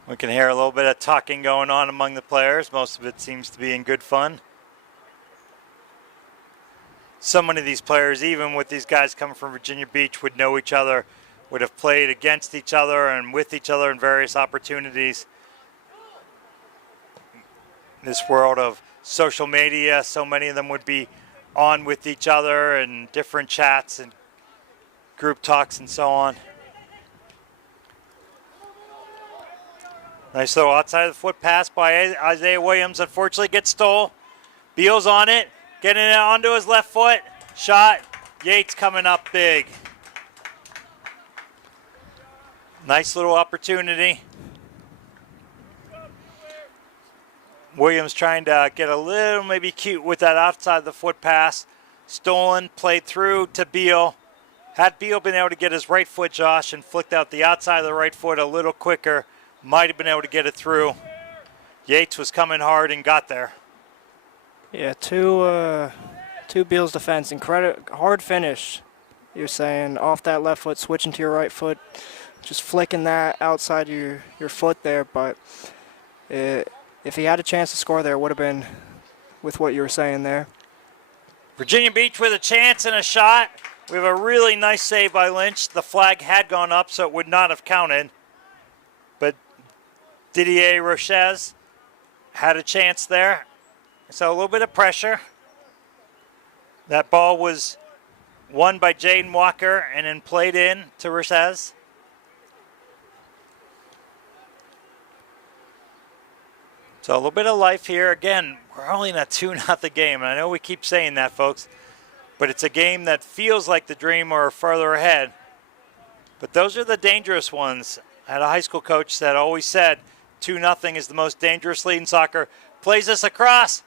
We can hear a little bit of talking going on among the players. Most of it seems to be in good fun. So many of these players, even with these guys coming from Virginia Beach, would know each other, would have played against each other and with each other in various opportunities. This world of social media, so many of them would be on with each other and different chats and group talks and so on. Nice little outside of the foot pass by Isaiah Williams. Unfortunately gets stole. Beal's on it. Getting it onto his left foot. Shot. Yates coming up big. Nice little opportunity. Williams trying to get a little maybe cute with that outside the foot pass. Stolen, played through to Beal. Had Beal been able to get his right foot, Josh, and flicked out the outside of the right foot a little quicker, might have been able to get it through. Yates was coming hard and got there. Yeah, two Beal's defense. Hard finish, you're saying. Off that left foot, switching to your right foot. Just flicking that outside your foot there. But if he had a chance to score there, it would have been with what you were saying there. Virginia Beach with a chance and a shot. We have a really nice save by Lynch. The flag had gone up, so it would not have counted. But Didier Roches had a chance there. So a little bit of pressure. That ball was won by Jaden Walker and then played in to Roches. So a little bit of life here. Again, we're only in a 2-0 game. And I know we keep saying that, folks. But it's a game that feels like the Dream are further ahead. But those are the dangerous ones. I had a high school coach that always said 2-0 is the most dangerous lead in soccer. Plays this across.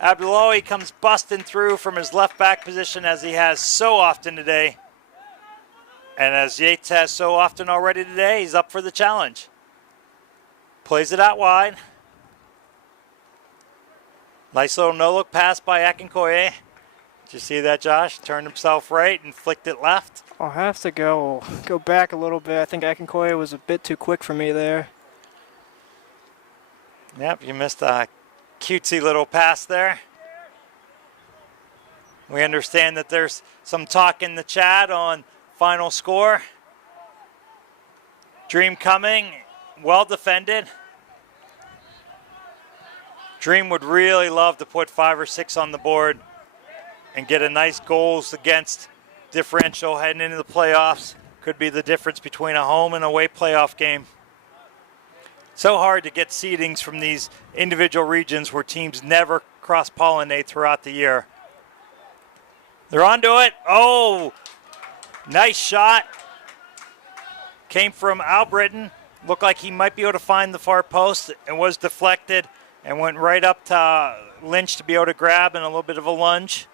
Abdullahi comes busting through from his left back position as he has so often today. And as Yates has so often already today, he's up for the challenge. Plays it out wide. Nice little no-look pass by Akinkoye. Did you see that, Josh? Turned himself right and flicked it left. I'll have to go back a little bit. I think Akinkoye was a bit too quick for me there. Yep, you missed a cutesy little pass there. We understand that there's some talk in the chat on final score. Dream coming, well defended. Dream would really love to put 5 or 6 on the board and get a nice goals against differential heading into the playoffs. Could be the difference between a home and away playoff game. So hard to get seedings from these individual regions where teams never cross-pollinate throughout the year. They're onto it. Oh, nice shot. Came from Albritton. Looked like he might be able to find the far post and was deflected and went right up to Lynch to be able to grab in a little bit of a lunge.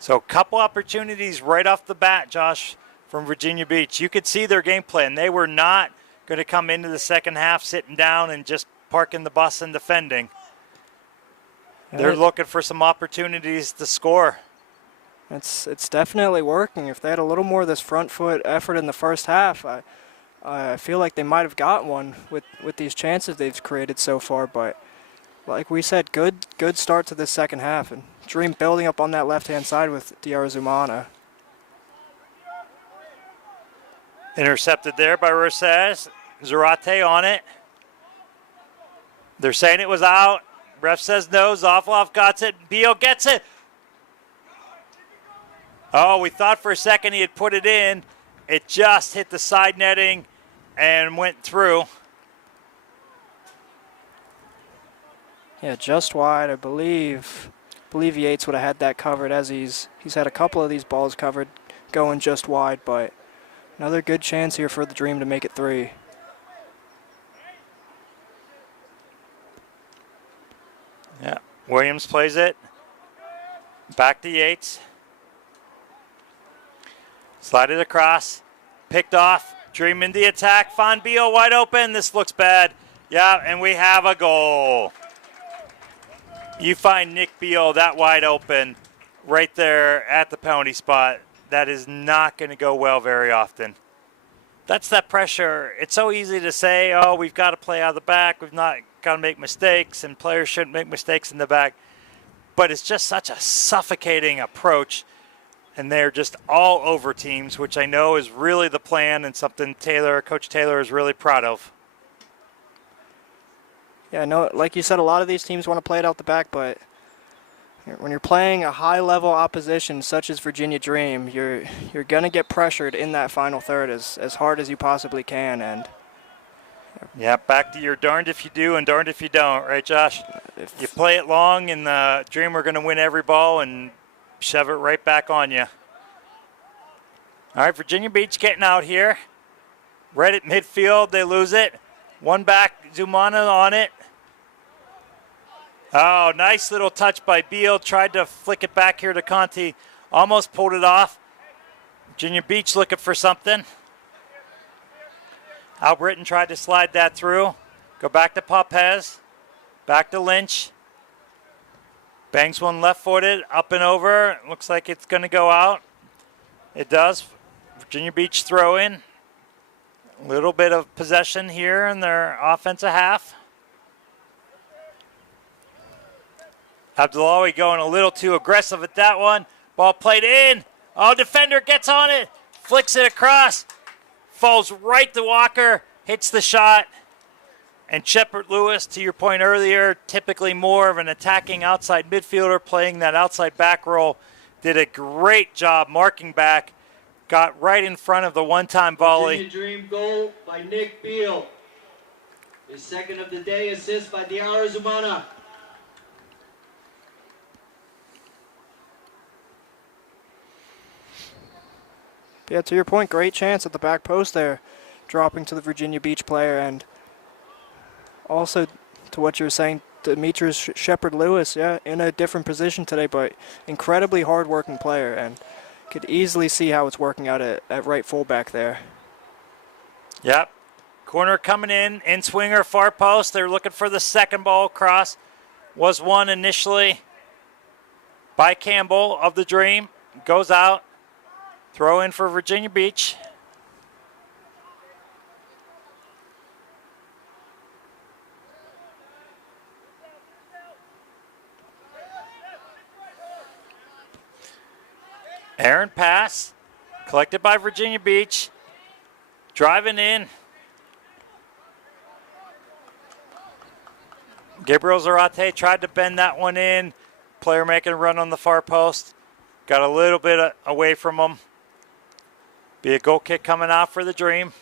So a couple opportunities right off the bat, Josh, from Virginia Beach. You could see their game plan. They were not going to come into the second half sitting down and just parking the bus and defending. They're looking for some opportunities to score. It's definitely working. If they had a little more of this front foot effort in the first half, I feel like they might have got one with these chances they've created so far. But like we said, good start to this second half. And Dream building up on that left-hand side with Diarzumana. Intercepted there by Rosales. Zarate on it. They're saying it was out. Ref says no. Zofloff got it. Beal gets it. Oh, we thought for a second he had put it in. It just hit the side netting and went through. Yeah, just wide. I believe Yates would have had that covered, as he's had a couple of these balls covered going just wide, but another good chance here for the Dream to make it 3. Yeah, Williams plays it. Back to Yates. Slide it across. Picked off. Dream in the attack. Von Beal wide open. This looks bad. Yeah, and we have a goal. You find Nick Beal that wide open right there at the penalty spot. That is not going to go well very often. That's that pressure. It's so easy to say, oh, we've got to play out of the back. We've not got to make mistakes, and players shouldn't make mistakes in the back. But it's just such a suffocating approach, and they're just all over teams, which I know is really the plan and something Coach Taylor is really proud of. Yeah, I know, like you said, a lot of these teams want to play it out the back, but when you're playing a high-level opposition such as Virginia Dream, you're going to get pressured in that final third as hard as you possibly can. And yeah, back to your darned if you do and darned if you don't, right, Josh? You play it long, and the Dream are going to win every ball and shove it right back on you. All right, Virginia Beach getting out here. Right at midfield, they lose it. One back, Zumana on it. Oh, nice little touch by Beal. Tried to flick it back here to Conti. Almost pulled it off. Virginia Beach looking for something. Albritton tried to slide that through. Go back to Papez. Back to Lynch. Bangs one left-footed, up and over. Looks like it's going to go out. It does. Virginia Beach throw in. A little bit of possession here in their offensive half. Abdullahi going a little too aggressive at that one. Ball played in. Oh, defender gets on it. Flicks it across. Falls right to Walker. Hits the shot. And Shepard Lewis, to your point earlier, typically more of an attacking outside midfielder, playing that outside back role, did a great job marking back. Got right in front of the one-time volley. Virginia Dream goal by Nick Beal. His second of the day, assist by Diarzumana. yeah, to your point, great chance at the back post there, dropping to the Virginia Beach player. And also to what you were saying, Demetrius Shepard Lewis, yeah, in a different position today, but incredibly hard-working player, and could easily see how it's working out at right fullback there. Yep. Corner coming in swinger, far post. They're looking for the second ball across. Was one initially by Campbell of the Dream. Goes out. Throw in for Virginia Beach. Aaron pass, collected by Virginia Beach. Driving in. Gabriel Zarate tried to bend that one in. Player making a run on the far post. Got a little bit away from him. Be a goal kick coming out for the Dream.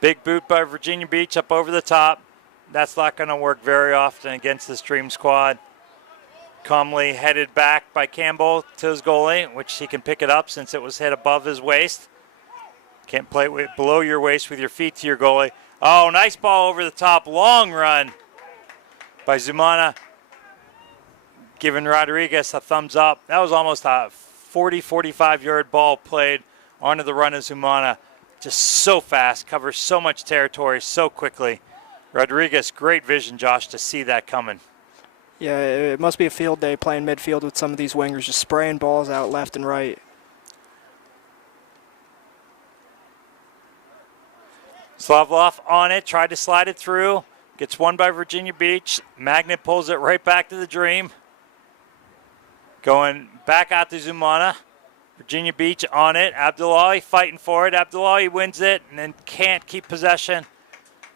Big boot by Virginia Beach up over the top. That's not going to work very often against this Dream squad. Calmly headed back by Campbell to his goalie, which he can pick it up since it was hit above his waist. Can't play it below your waist with your feet to your goalie. Oh, nice ball over the top. Long run by Zumana, giving Rodriguez a thumbs up. That was almost a 40, 45-yard ball played onto the run of Zumana. Just so fast, covers so much territory so quickly. Rodriguez, great vision, Josh, to see that coming. Yeah, it must be a field day playing midfield with some of these wingers, just spraying balls out left and right. Slavlov on it, tried to slide it through. Gets one by Virginia Beach. Magnet pulls it right back to the Dream. Going back out to Zumana. Virginia Beach on it. Abdullahi fighting for it. Abdullahi wins it and then can't keep possession.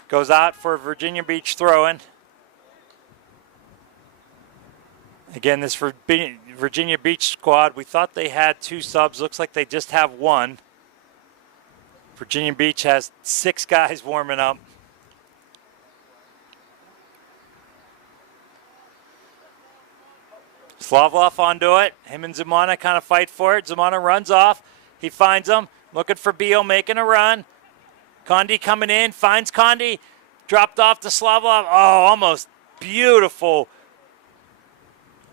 Goes out for Virginia Beach throw-in. Again, this Virginia Beach squad, we thought they had 2 subs. Looks like they just have 1. Virginia Beach has 6 guys warming up. Slavlov onto it. Him and Zumana kind of fight for it. Zumana runs off. He finds him. Looking for Beal, making a run. Condi coming in. Finds Condi. Dropped off to Slavlov. Oh, almost beautiful.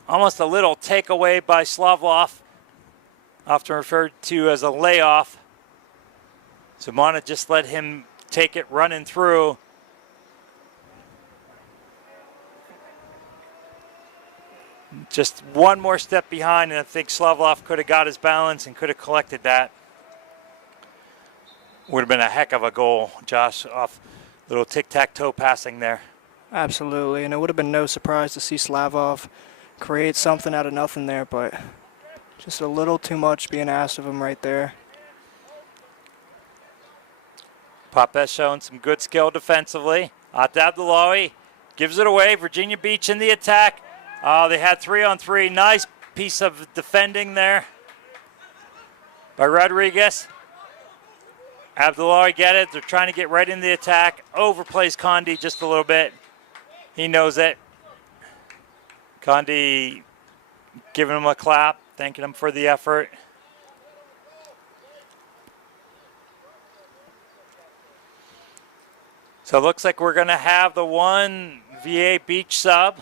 Almost a little takeaway by Slavlov. Often referred to as a layoff. Zumana just let him take it running through. Just one more step behind, and I think Slavlov could have got his balance and could have collected that. Would have been a heck of a goal, Josh, off little tic-tac-toe passing there. Absolutely, and it would have been no surprise to see Slavov create something out of nothing there, but just a little too much being asked of him right there. Papes showing some good skill defensively. Abdullahi gives it away. Virginia Beach in the attack. Oh, they had 3-on-3. Nice piece of defending there by Rodriguez. Abdullahi get it. They're trying to get right in the attack. Overplays Condi just a little bit. He knows it. Condi giving him a clap, thanking him for the effort. So it looks like we're going to have the one VA Beach sub.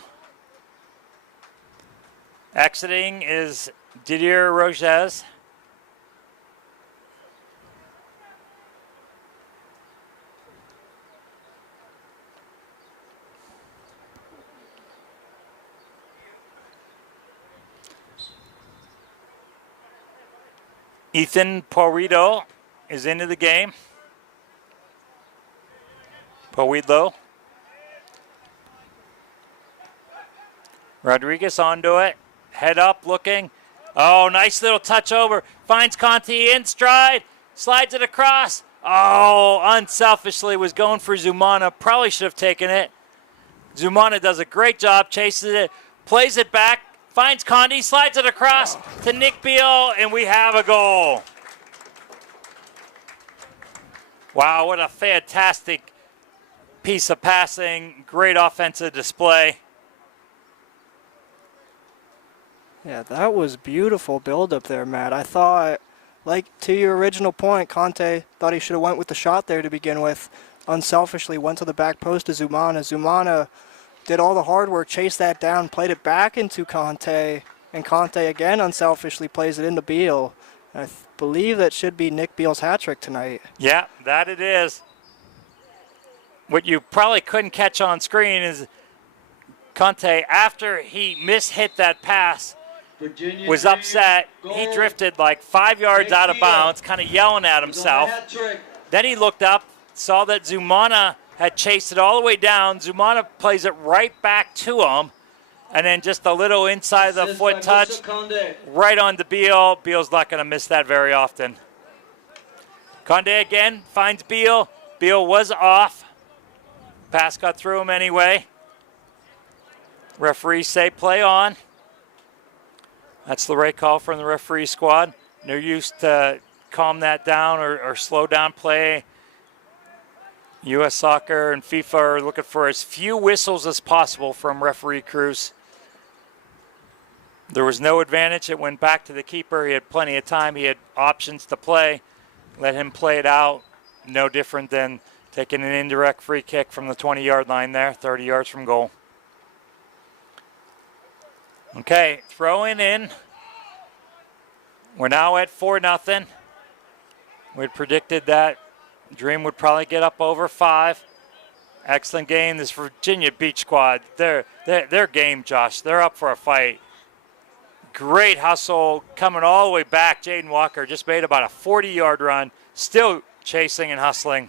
Exiting is Didier Roges. Ethan Porrido is into the game. Porrido. Rodriguez onto it. Head up, looking. Oh, nice little touch over. Finds Conti in stride. Slides it across. Oh, unselfishly was going for Zumana. Probably should have taken it. Zumana does a great job, chases it, plays it back, finds Condi, slides it across to Nick Beal, and we have a goal. Wow, what a fantastic piece of passing. Great offensive display. Yeah, that was beautiful build-up there, Matt. I thought, like to your original point, Conte thought he should have went with the shot there to begin with. Unselfishly went to the back post to Zumana. Zumana did all the hard work, chased that down, played it back into Conte, and Conte again unselfishly plays it into Beal. I believe that should be Nick Beal's hat trick tonight. Yeah, that it is. What you probably couldn't catch on screen is Conte, after he mishit that pass, was upset. He drifted like 5 yards out of bounds, kind of yelling at himself. Then he looked up, saw that Zumana had chased it all the way down. Zumana plays it right back to him, and then just a little inside the foot touch right on to Beal. Beal's not going to miss that very often. Conde again finds Beal. Beal was off. Pass got through him anyway. Referees say play on. That's the right call from the referee squad. No use to calm that down or slow down play U.S. Soccer and FIFA are looking for as few whistles as possible from referee crews. There was no advantage. It went back to the keeper. He had plenty of time. He had options to play. Let him play it out. No different than taking an indirect free kick from the 20-yard line there, 30 yards from goal. Okay, throwing in. We're now at 4-0. We'd predicted that Dream would probably get up over 5. Excellent game. This Virginia Beach squad, their game, Josh. They're up for a fight. Great hustle coming all the way back. Jaden Walker just made about a 40-yard run, still chasing and hustling.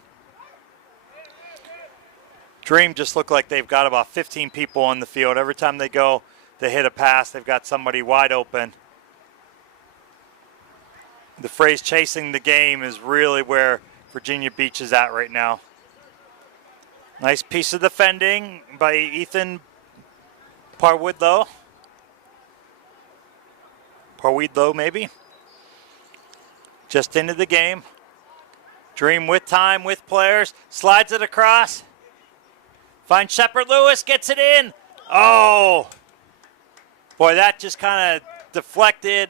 Dream just look like they've got about 15 people on the field. Every time they go, they hit a pass, they've got somebody wide open. The phrase chasing the game is really where Virginia Beach is at right now. Nice piece of defending by Ethan Parwidlow. Maybe. Just into the game. Dream with time, with players. Slides it across. Finds Shepard Lewis, gets it in. Oh! Boy, that just kind of deflected.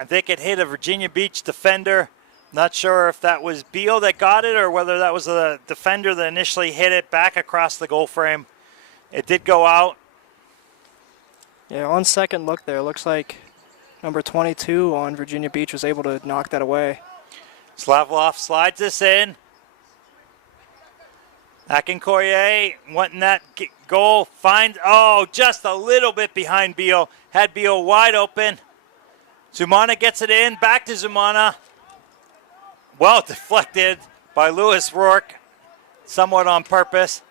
I think it hit a Virginia Beach defender. Not sure if that was Beal that got it or whether that was the defender that initially hit it back across the goal frame. It did go out. Yeah, on second look there, looks like number 22 on Virginia Beach was able to knock that away. Slavlov slides this in. Akinkoye wanting that goal. Finds, just a little bit behind Beal. Had Beal wide open. Zumana gets it in. Back to Zumana. Well deflected by Lewis Rourke, somewhat on purpose.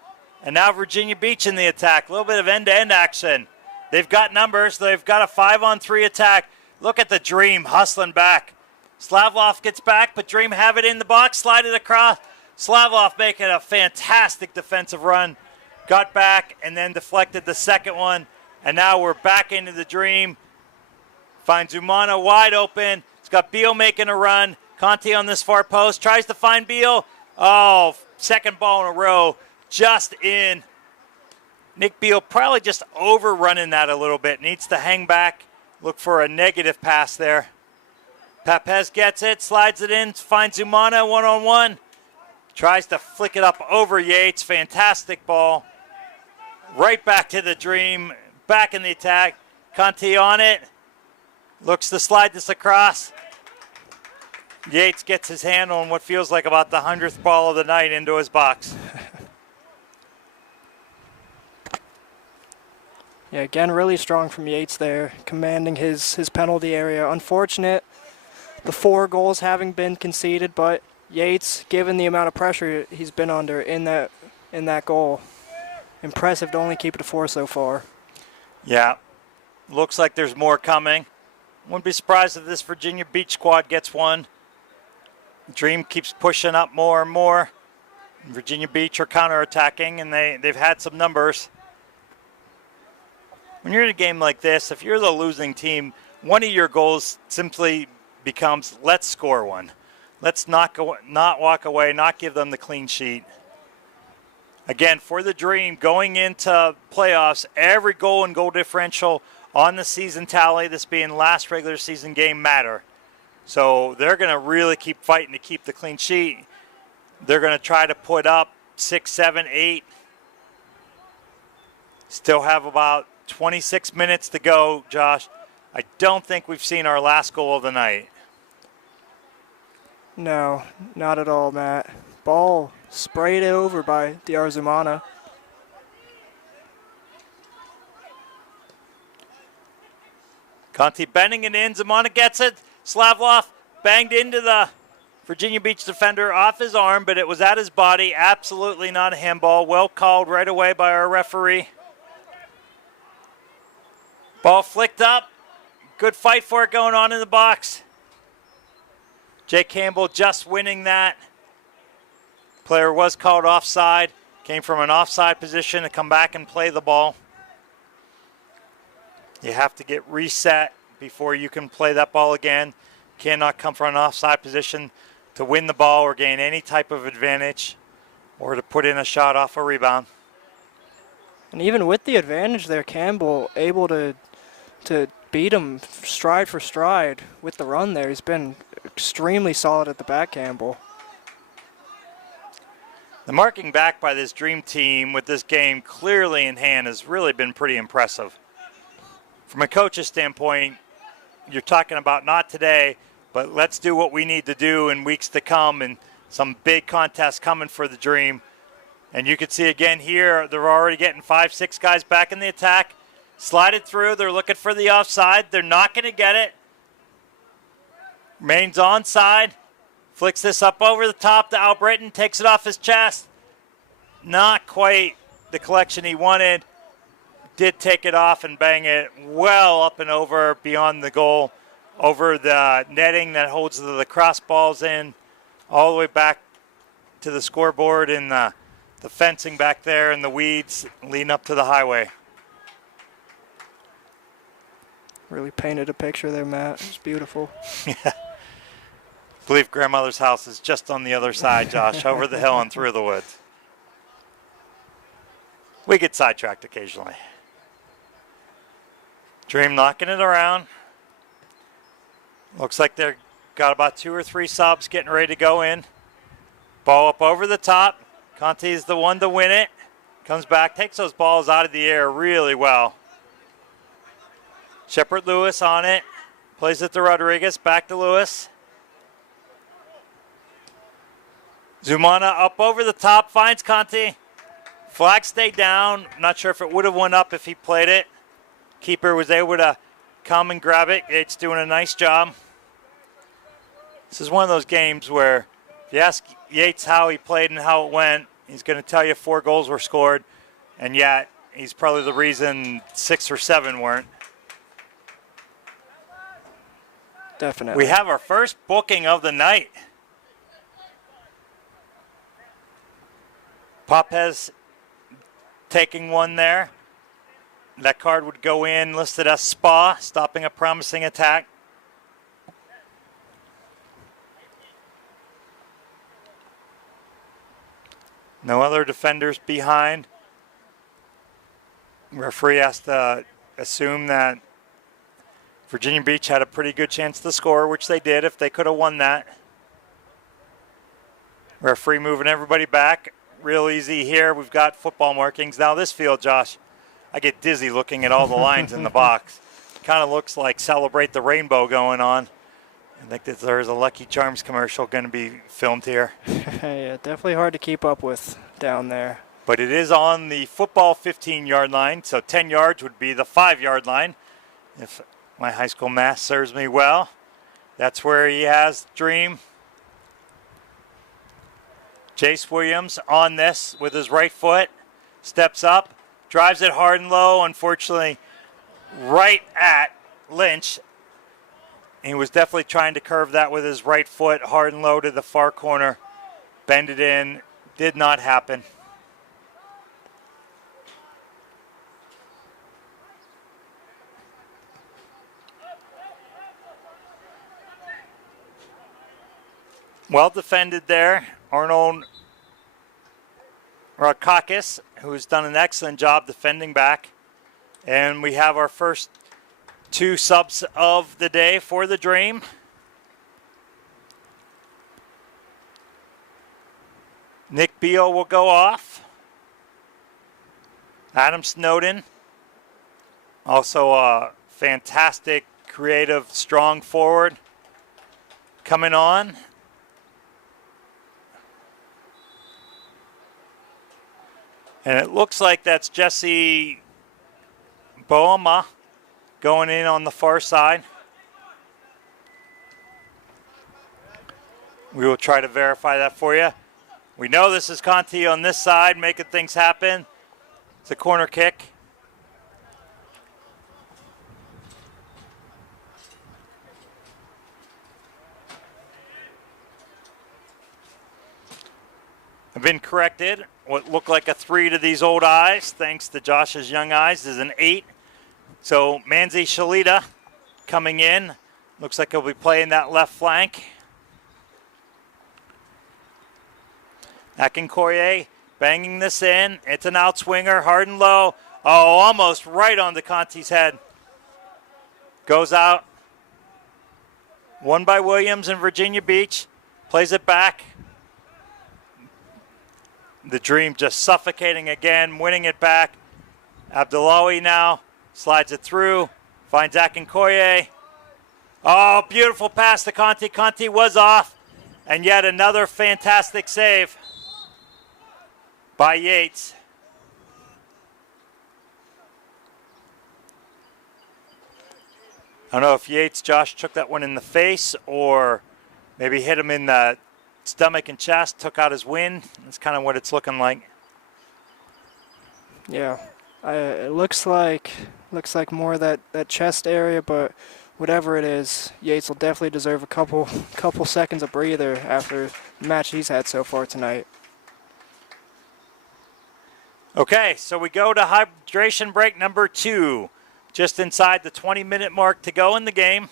And now Virginia Beach in the attack. A little bit of end-to-end action. They've got numbers. They've got a 5-on-3 attack. Look at the Dream hustling back. Slavlov gets back, but Dream have it in the box. Slide it across. Slavlov making a fantastic defensive run. Got back and then deflected the second one. And now we're back into the Dream. Finds Zumana wide open. It's got Beal making a run. Conti on this far post, tries to find Beal. Oh, second ball in a row, just in. Nick Beal probably just overrunning that a little bit. Needs to hang back, look for a negative pass there. Papez gets it, slides it in, finds Zumana one-on-one. Tries to flick it up over Yates, fantastic ball. Right back to the Dream, back in the attack. Conti on it, looks to slide this across. Yates gets his hand on what feels like about the 100th ball of the night into his box. Yeah, again, really strong from Yates there, commanding his penalty area. Unfortunate, the 4 goals having been conceded, but Yates, given the amount of pressure he's been under in that goal, impressive to only keep it to 4 so far. Yeah, looks like there's more coming. Wouldn't be surprised if this Virginia Beach squad gets one. Dream keeps pushing up more and more. Virginia Beach are counterattacking, and they've had some numbers. When you're in a game like this, if you're the losing team, one of your goals simply becomes, let's score one. Let's not walk away, not give them the clean sheet. Again, for the Dream, going into playoffs, every goal and goal differential on the season tally, this being last regular season game, matter. So they're going to really keep fighting to keep the clean sheet. They're going to try to put up 6, 7, 8. Still have about 26 minutes to go, Josh. I don't think we've seen our last goal of the night. No, not at all, Matt. Ball sprayed over by DR Zumana. Conti bending it in. Zumana gets it. Slavlov banged into the Virginia Beach defender off his arm, but it was at his body. Absolutely not a handball. Well called right away by our referee. Ball flicked up. Good fight for it going on in the box. Jay Campbell just winning that. Player was called offside. Came from an offside position to come back and play the ball. You have to get reset before you can play that ball again. Cannot come from an offside position to win the ball or gain any type of advantage. or to put in a shot off a rebound. And even with the advantage there, Campbell able to beat him stride for stride with the run there. He's been extremely solid at the back, Campbell. The marking back by this Dream team with this game clearly in hand has really been pretty impressive. From a coach's standpoint, you're talking about not today, but let's do what we need to do in weeks to come, and some big contests coming for the Dream. And you can see again here, they're already getting 5-6 guys back in the attack. Slide it through. They're looking for the offside. They're not going to get it. Remains onside. Flicks this up over the top to Albritton. Takes it off his chest. Not quite the collection he wanted. Did take it off and bang it well up and over beyond the goal. Over the netting that holds the cross balls in. All the way back to the scoreboard and the fencing back there and the weeds leading up to the highway. Really painted a picture there, Matt. It's beautiful. Yeah. I believe grandmother's house is just on the other side, Josh, over the hill and through the woods. We get sidetracked occasionally. Dream knocking it around. Looks like they've got about 2 or 3 subs getting ready to go in. Ball up over the top. Conti is the one to win it. Comes back, takes those balls out of the air really well. Shepard Lewis on it. Plays it to Rodriguez. Back to Lewis. Zumana up over the top. Finds Conti. Flag stayed down. Not sure if it would have went up if he played it. Keeper was able to come and grab it. Yates doing a nice job. This is one of those games where if you ask Yates how he played and how it went, he's going to tell you 4 goals were scored, and yet he's probably the reason 6 or 7 weren't. Definitely. We have our first booking of the night. Popez taking one there. That card would go in, listed as Spa, stopping a promising attack. No other defenders behind. Referee has to assume that Virginia Beach had a pretty good chance to score, which they did if they could have won that. Referee moving everybody back. Real easy here. We've got football markings. Now this field, Josh, I get dizzy looking at all the lines in the box. Kind of looks like Celebrate the Rainbow going on. I think that there's a Lucky Charms commercial going to be filmed here. Yeah, definitely hard to keep up with down there. But it is on the football 15-yard line, so 10 yards would be the 5-yard line. If my high school math serves me well, that's where he has Dream. Jace Williams on this with his right foot, steps up, drives it hard and low, unfortunately right at Lynch. He was definitely trying to curve that with his right foot, hard and low to the far corner. Bend it in, did not happen. Well defended there. Arnold Rakakis, who's done an excellent job defending back. And we have our first 2 subs of the day for the Dream. Nick Beal will go off. Adam Snowden, also a fantastic, creative, strong forward, coming on. And it looks like that's Jesse Boama going in on the far side. We will try to verify that for you. We know this is Conti on this side, making things happen. It's a corner kick. I've been corrected. What looked like a 3 to these old eyes, thanks to Josh's young eyes, is an 8. So Manzi Shalita coming in. Looks like he'll be playing that left flank. Akinkoye banging this in. It's an outswinger, hard and low. Oh, almost right on the Conti's head. Goes out. Won by Williams and Virginia Beach. Plays it back. The Dream just suffocating again, winning it back. Abdullahi now slides it through. Finds Akinkoye. Oh, beautiful pass to Conti. Conti was off. And yet another fantastic save by Yates. I don't know if Yates, Josh, took that one in the face or maybe hit him in the stomach and chest, took out his wind. That's kind of what it's looking like. Yeah, it looks like more that chest area, but whatever it is, Yates will definitely deserve a couple seconds of breather after the match he's had so far tonight. Okay, so we go to hydration break number 2. Just inside the 20-minute mark to go in the game.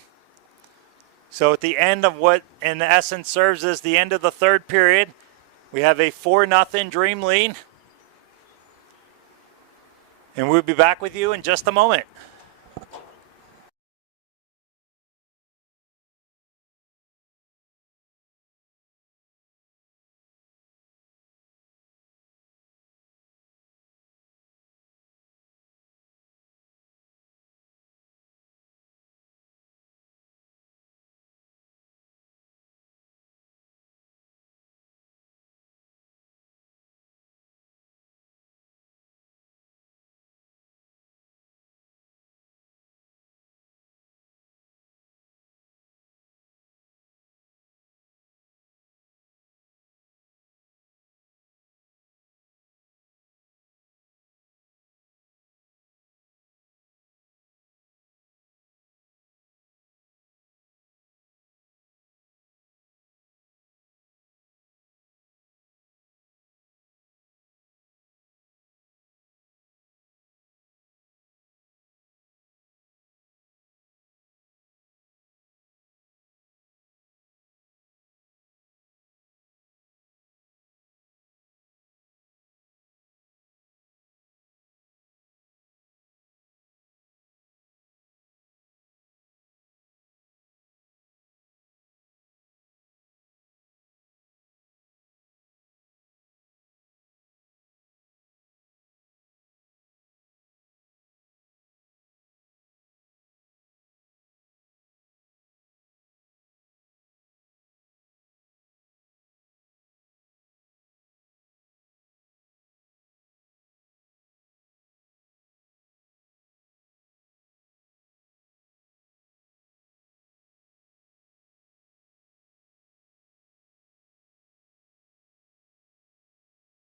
So at the end of what in essence serves as the end of the third period, we have a 4-0 Dream lead. And we'll be back with you in just a moment.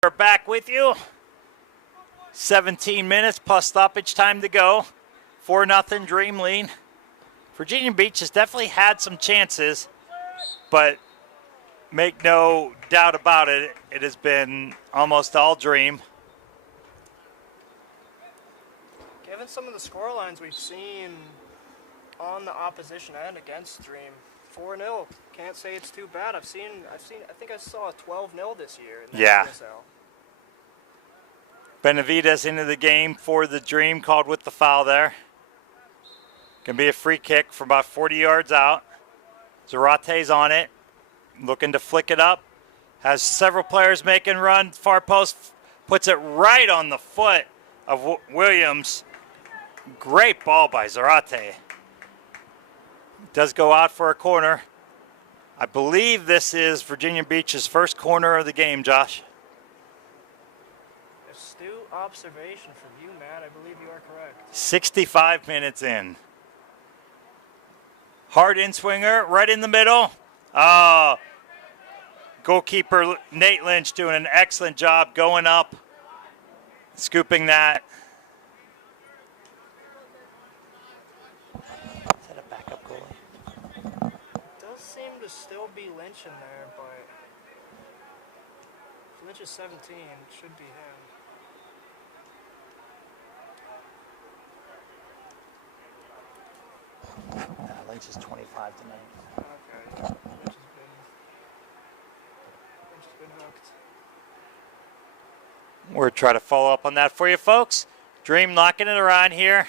We're back with you. 17 minutes plus stoppage time to go. 4-0 Dream lead. Virginia Beach has definitely had some chances, but make no doubt about it, it has been almost all Dream. Given some of the score lines we've seen on the opposition end against Dream, 4-0. Can't say it's too bad. I think I saw a 12-0 this year in the NPSL. Benavides into the game for the Dream, called with the foul there. Can be a free kick from about 40 yards out. Zarate's on it, looking to flick it up. Has several players making run. Far post puts it right on the foot of Williams. Great ball by Zarate. Does go out for a corner. I believe this is Virginia Beach's first corner of the game, Josh. Astute observation from you, Matt. I believe you are correct. 65 minutes in. Hard in-swinger right in the middle. Oh, goalkeeper Nate Lynch doing an excellent job going up, scooping that. Is that a backup goalie? Does seem to still be Lynch in there, but if Lynch is 17, it should be him. Lynch is 25 tonight. Okay. Lynch has been hooked. We'll try to follow up on that for you, folks. Dream knocking it around here.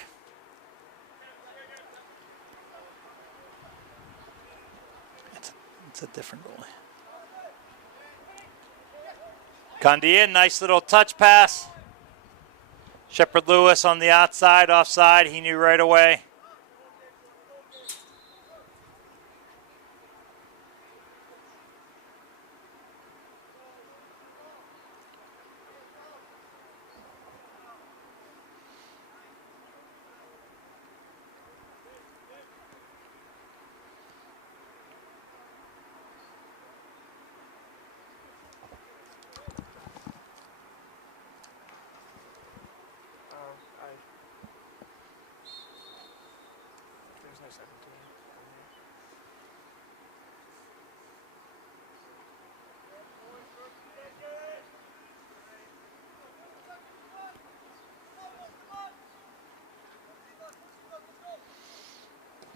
It's a different goalie. Condia, nice little touch pass. Shepard Lewis on the outside, offside. He knew right away.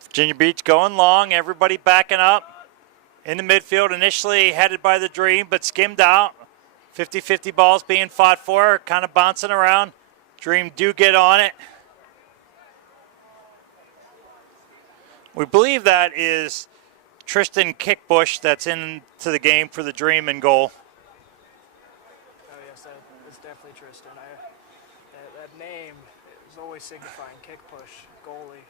Virginia Beach going long, everybody backing up. In the midfield, initially headed by the Dream, but skimmed out. 50-50 balls being fought for, kind of bouncing around. Dream do get on it. We believe that is Tristan Kickbush that's into the game for the Dream in goal. Oh, yes, that is definitely Tristan. That name is always signifying kick push, goalie.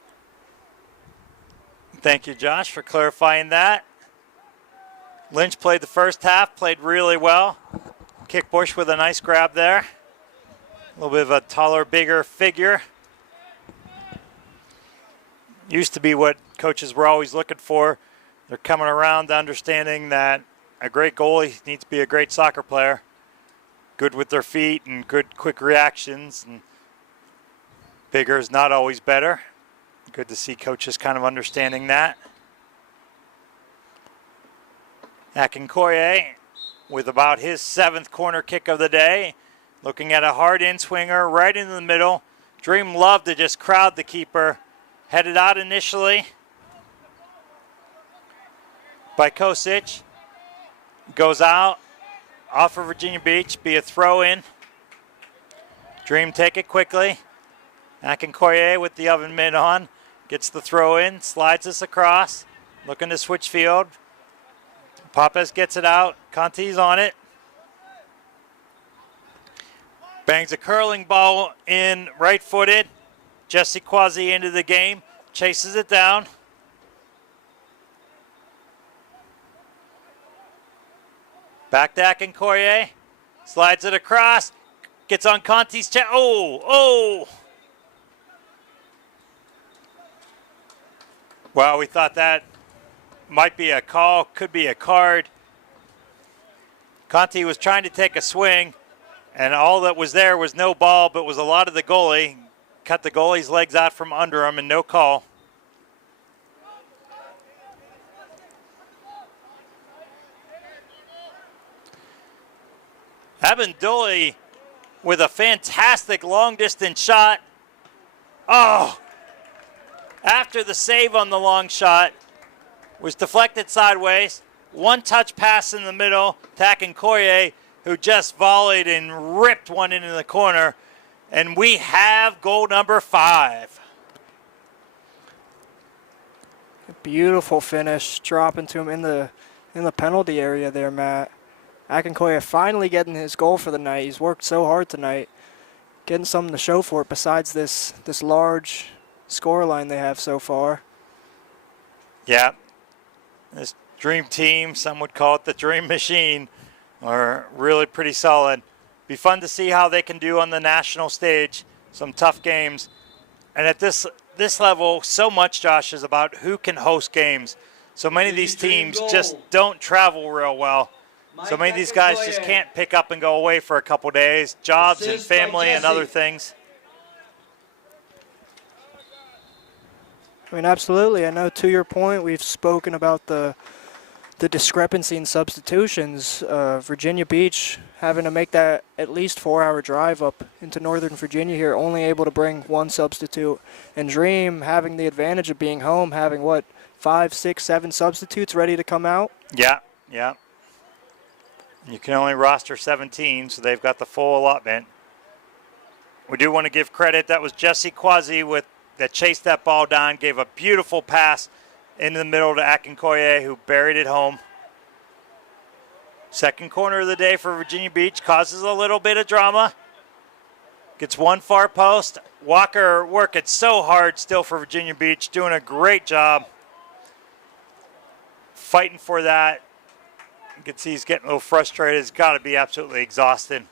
Thank you, Josh, for clarifying that. Lynch played the first half, played really well. Kickbush with a nice grab there. A little bit of a taller, bigger figure. Used to be what coaches were always looking for. They're coming around to understanding that a great goalie needs to be a great soccer player. Good with their feet and good quick reactions. And bigger is not always better. Good to see coaches kind of understanding that. Akinkoye with about his 7th corner kick of the day. Looking at a hard in-swinger right in the middle. Dream loved to just crowd the keeper. Headed out initially by Kosic. Goes out. Off for Virginia Beach. Be a throw-in. Dream take it quickly. Akinkoye with the oven mitt on. Gets the throw in, slides us across, looking to switch field. Pappas gets it out, Conti's on it. Bangs a curling ball in right-footed. Jesse Quasi into the game, chases it down. Back to Akinkoye, slides it across, gets on Conti's chest. Oh! Well, we thought that might be a call, could be a card. Conti was trying to take a swing, and all that was there was no ball, but was a lot of the goalie. Cut the goalie's legs out from under him, and no call. Abendoli with a fantastic long-distance shot. Oh! After the save on the long shot, was deflected sideways. One touch pass in the middle to Akinkoye, who just volleyed and ripped one into the corner. And we have goal number 5. A beautiful finish, dropping to him in the penalty area there, Matt. Akinkoye finally getting his goal for the night. He's worked so hard tonight, getting something to show for it besides this large scoreline they have so far. Yeah, this Dream team, some would call it the Dream Machine, are really pretty solid. Be fun to see how they can do on the national stage. Some tough games, and at this level, so much, Josh, is about who can host games. So many of these teams just don't travel real well. So many of these guys just can't pick up and go away for a couple days, jobs and family and other things. I mean, absolutely. I know to your point, we've spoken about the discrepancy in substitutions. Virginia Beach having to make that at least 4-hour drive up into Northern Virginia here, only able to bring one substitute. And Dream having the advantage of being home, having, 5, 6, 7 substitutes ready to come out? Yeah. You can only roster 17, so they've got the full allotment. We do want to give credit. That was Jesse Quasi that chased that ball down, gave a beautiful pass into the middle to Akinkoye, who buried it home. Second corner of the day for Virginia Beach, causes a little bit of drama. Gets one far post. Walker working so hard still for Virginia Beach, doing a great job. Fighting for that. You can see he's getting a little frustrated. He's got to be absolutely exhausted.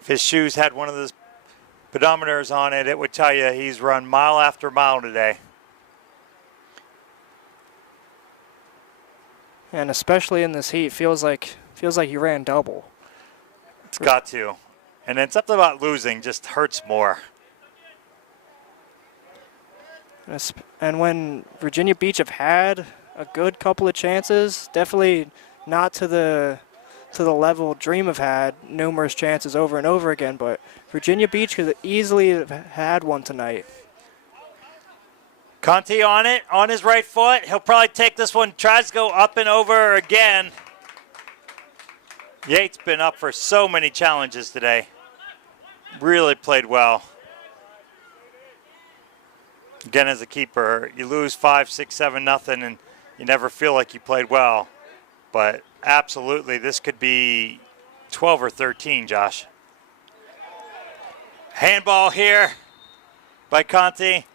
If his shoes had one of those pedometers on it, it would tell you he's run mile after mile today. And especially in this heat, feels like he ran double. It's got to. And then something about losing just hurts more. And when Virginia Beach have had a good couple of chances, definitely not to the level Dream have had numerous chances over and over again, but Virginia Beach could easily have had one tonight. Conti on it, on his right foot. He'll probably take this one, tries to go up and over again. Yates been up for so many challenges today. Really played well. Again, as a keeper, you lose 5, 6, 7, nothing, and you never feel like you played well. But absolutely, this could be 12 or 13, Josh. Handball here by Conti.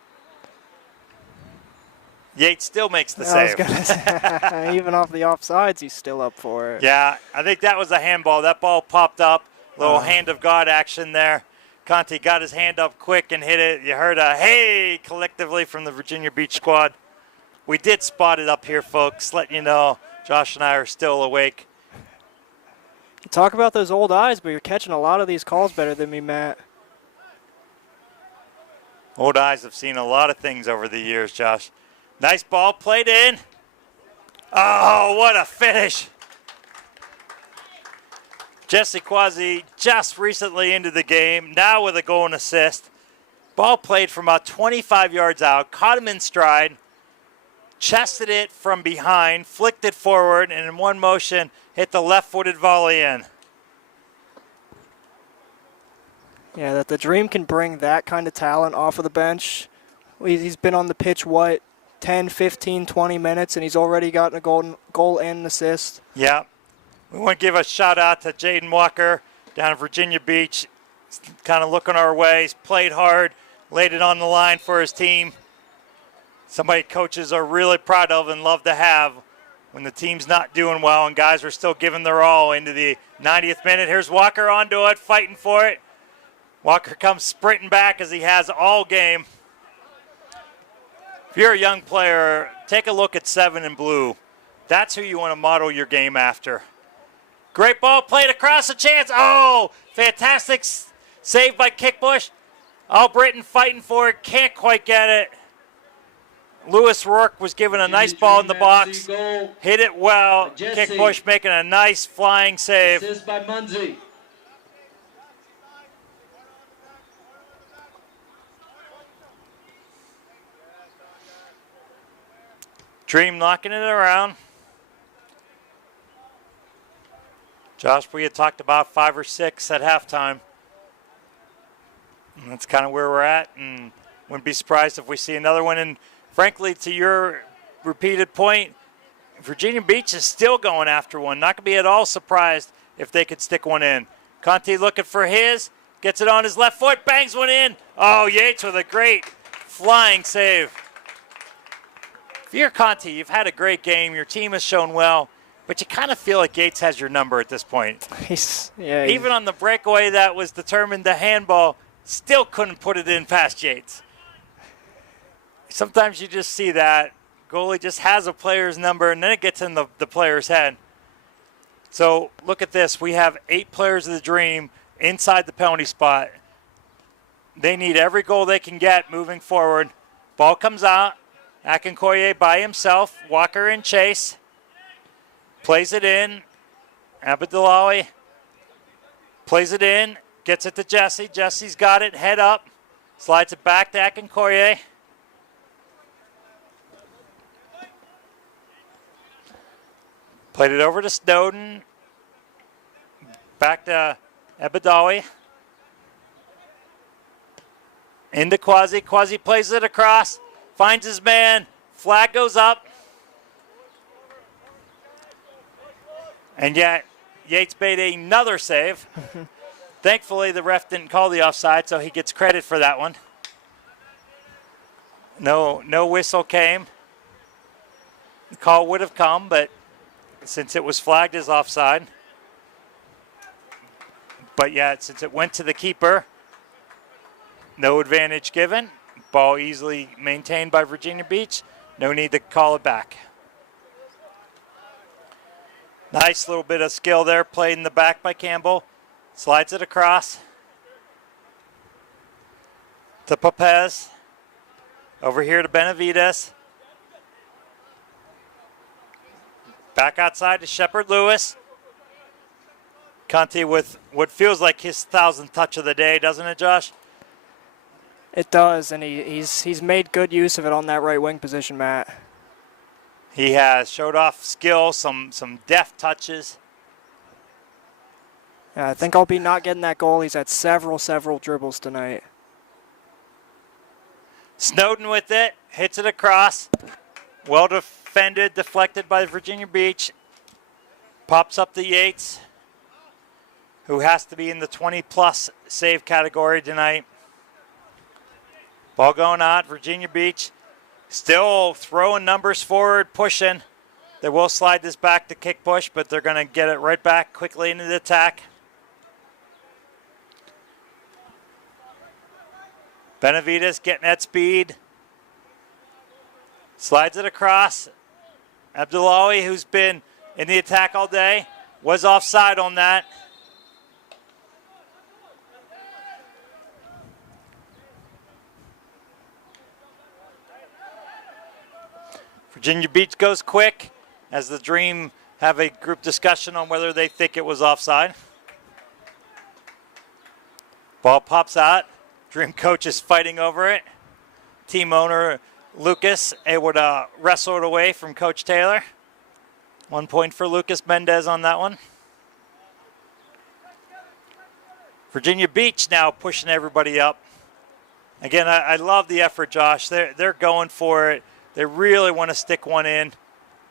Yates still makes the save. I was gonna say, even off the offsides, he's still up for it. Yeah, I think that was a handball. That ball popped up. Little hand of God action there. Conti got his hand up quick and hit it. You heard a hey collectively from the Virginia Beach squad. We did spot it up here, folks. Letting you know, Josh and I are still awake. You talk about those old eyes, but you're catching a lot of these calls better than me, Matt. Old eyes have seen a lot of things over the years, Josh. Nice ball played in. Oh, what a finish. Jesse Quasi just recently into the game, now with a goal and assist. Ball played from about 25 yards out, caught him in stride, chested it from behind, flicked it forward, and in one motion hit the left-footed volley in. Yeah, that the Dream can bring that kind of talent off of the bench. He's been on the pitch, 10, 15, 20 minutes, and he's already gotten a goal and an assist. Yeah. We want to give a shout-out to Jaden Walker down in Virginia Beach. He's kind of looking our way. He's played hard, laid it on the line for his team. Somebody coaches are really proud of and love to have when the team's not doing well and guys are still giving their all into the 90th minute. Here's Walker onto it, fighting for it. Walker comes sprinting back as he has all game. If you're a young player, take a look at 7 in blue. That's who you want to model your game after. Great ball played across the chance. Oh, fantastic save by Kickbush. Albritton fighting for it, can't quite get it. Lewis Rourke was given a nice ball in the box. Hit it well. Kickbush making a nice flying save. Assist by Munzie. Dream knocking it around. Josh, we had talked about 5 or 6 at halftime. And that's kind of where we're at, and wouldn't be surprised if we see another one. And frankly, to your repeated point, Virginia Beach is still going after one. Not going to be at all surprised if they could stick one in. Conti looking for his, gets it on his left foot, bangs one in. Oh, Yates with a great flying save. If you're Conti, you've had a great game. Your team has shown well. But you kind of feel like Yates has your number at this point. Even on the breakaway that was determined the handball, still couldn't put it in past Yates. Sometimes you just see that. Goalie just has a player's number, and then it gets in the player's head. So look at this. We have 8 players of the Dream inside the penalty spot. They need every goal they can get moving forward. Ball comes out. Akinkoye by himself. Walker in chase. Plays it in. Abdullahi plays it in. Gets it to Jesse. Jesse's got it. Head up. Slides it back to Akinkoye. Played it over to Snowden. Back to Abdullahi. Into Quasi. Quasi plays it across. Finds his man. Flag goes up. And yet, Yates made another save. Thankfully, the ref didn't call the offside, so he gets credit for that one. No whistle came. The call would have come, but since it was flagged as offside. But yet, since it went to the keeper, no advantage given. Ball easily maintained by Virginia Beach. No need to call it back. Nice little bit of skill there, played in the back by Campbell. Slides it across to Papez. Over here to Benavides. Back outside to Shepard Lewis. Conti with what feels like his 1,000th touch of the day, doesn't it, Josh? It does, and he's made good use of it on that right wing position, Matt. He has showed off skill, some deft touches. Yeah, I think I'll be not getting that goal. He's had several dribbles tonight. Snowden with it, hits it across. Well defended, deflected by Virginia Beach. Pops up to Yates, who has to be in the 20-plus save category tonight. Ball going on, Virginia Beach still throwing numbers forward, pushing. They will slide this back to kick push, but they're going to get it right back quickly into the attack. Benavides getting at speed. Slides it across. Abdullahi, who's been in the attack all day, was offside on that. Virginia Beach goes quick as the Dream have a group discussion on whether they think it was offside. Ball pops out. Dream coach is fighting over it. Team owner Lucas able to wrestle it away from Coach Taylor. 1 point for Lucas Mendez on that one. Virginia Beach now pushing everybody up. Again, I love the effort, Josh. They're going for it. They really want to stick one in.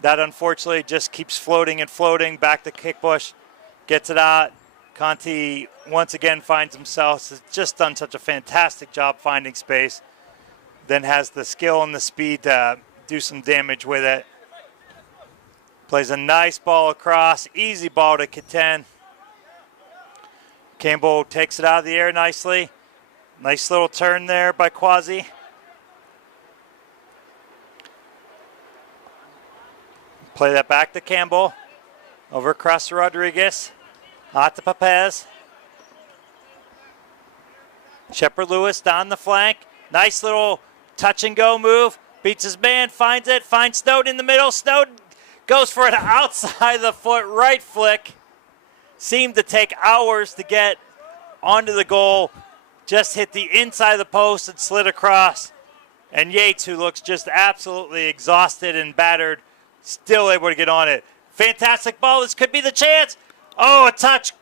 That unfortunately just keeps floating and floating. Back to Kickbush. Gets it out. Conti once again finds himself. Has just done such a fantastic job finding space. Then has the skill and the speed to do some damage with it. Plays a nice ball across. Easy ball to Kiten. Campbell takes it out of the air nicely. Nice little turn there by Quasi. Play that back to Campbell. Over across to Rodriguez. Out to Papez. Shepard Lewis down the flank. Nice little touch and go move. Beats his man, finds it, finds Snowden in the middle. Snowden goes for an outside the foot right flick. Seemed to take hours to get onto the goal. Just hit the inside of the post and slid across. And Yates, who looks just absolutely exhausted and battered, still able to get on it. Fantastic ball. This could be the chance. Oh, a touch.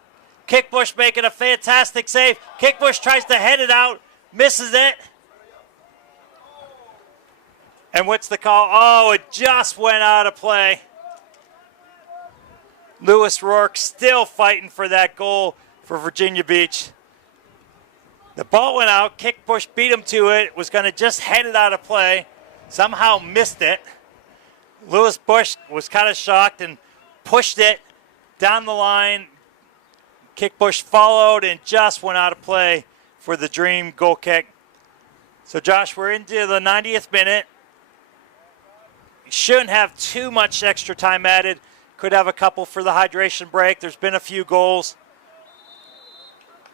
Kickbush making a fantastic save. Kickbush tries to head it out. Misses it. And what's the call? Oh, it just went out of play. Lewis Rourke still fighting for that goal for Virginia Beach. The ball went out. Kickbush beat him to it. Was going to just head it out of play. Somehow missed it. Lewis Bush was kind of shocked and pushed it down the line. Kickbush followed and just went out of play for the Dream goal kick. So, Josh, we're into the 90th minute. Shouldn't have too much extra time added. Could have a couple for the hydration break. There's been a few goals.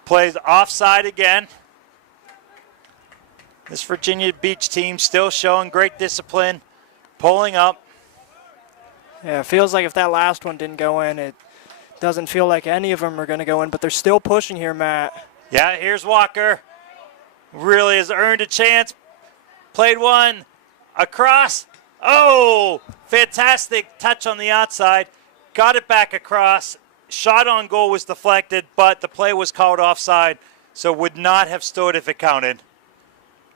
Plays offside again. This Virginia Beach team still showing great discipline, pulling up. Yeah, it feels like if that last one didn't go in, it doesn't feel like any of them are going to go in, but they're still pushing here, Matt. Yeah, here's Walker. Really has earned a chance. Played one across. Oh, fantastic touch on the outside. Got it back across. Shot on goal was deflected, but the play was called offside, so would not have stood if it counted.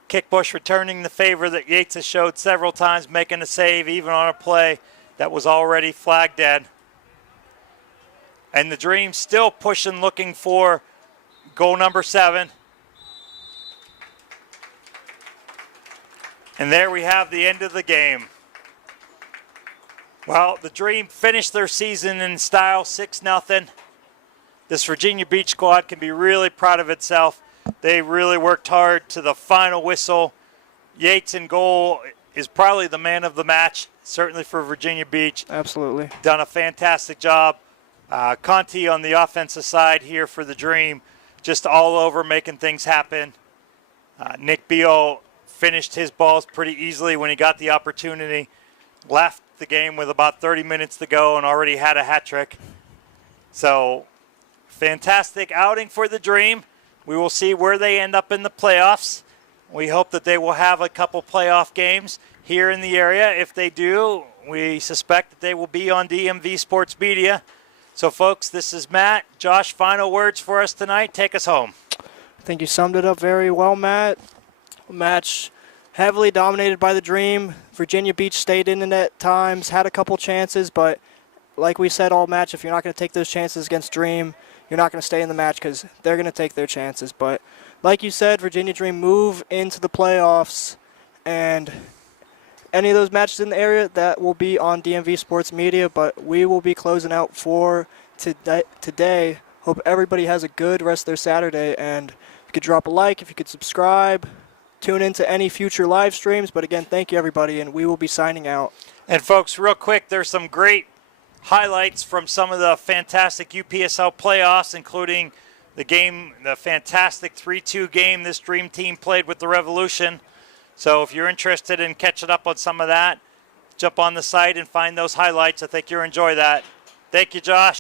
Kickbush returning the favor that Yates has showed several times, making a save even on a play that was already flagged dead. And the Dream still pushing, looking for goal number 7. And there we have the end of the game. Well, the Dream finished their season in style, 6-0. This Virginia Beach squad can be really proud of itself. They really worked hard to the final whistle. Yates in goal is probably the man of the match, certainly for Virginia Beach. Absolutely. Done a fantastic job. Conti on the offensive side here for the Dream, just all over making things happen. Nick Beal finished his balls pretty easily when he got the opportunity. Left the game with about 30 minutes to go and already had a hat trick. So, fantastic outing for the Dream. We will see where they end up in the playoffs. We hope that they will have a couple playoff games here in the area. If they do, we suspect that they will be on DMV Sports Media. So, folks, this is Matt. Josh, final words for us tonight. Take us home. I think you summed it up very well, Matt. Match heavily dominated by the Dream. Virginia Beach stayed in it at times, had a couple chances, but like we said all match, if you're not going to take those chances against Dream, you're not going to stay in the match because they're going to take their chances. But like you said, Virginia Dream move into the playoffs, and any of those matches in the area, that will be on DMV Sports Media, but we will be closing out for today. Hope everybody has a good rest of their Saturday, and if you could drop a like, if you could subscribe, tune into any future live streams. But again, thank you everybody, and we will be signing out. And folks, real quick, there's some great highlights from some of the fantastic UPSL playoffs, including the game, the fantastic 3-2 game this Dream team played with the Revolution. So if you're interested in catching up on some of that, jump on the site and find those highlights. I think you'll enjoy that. Thank you, Josh.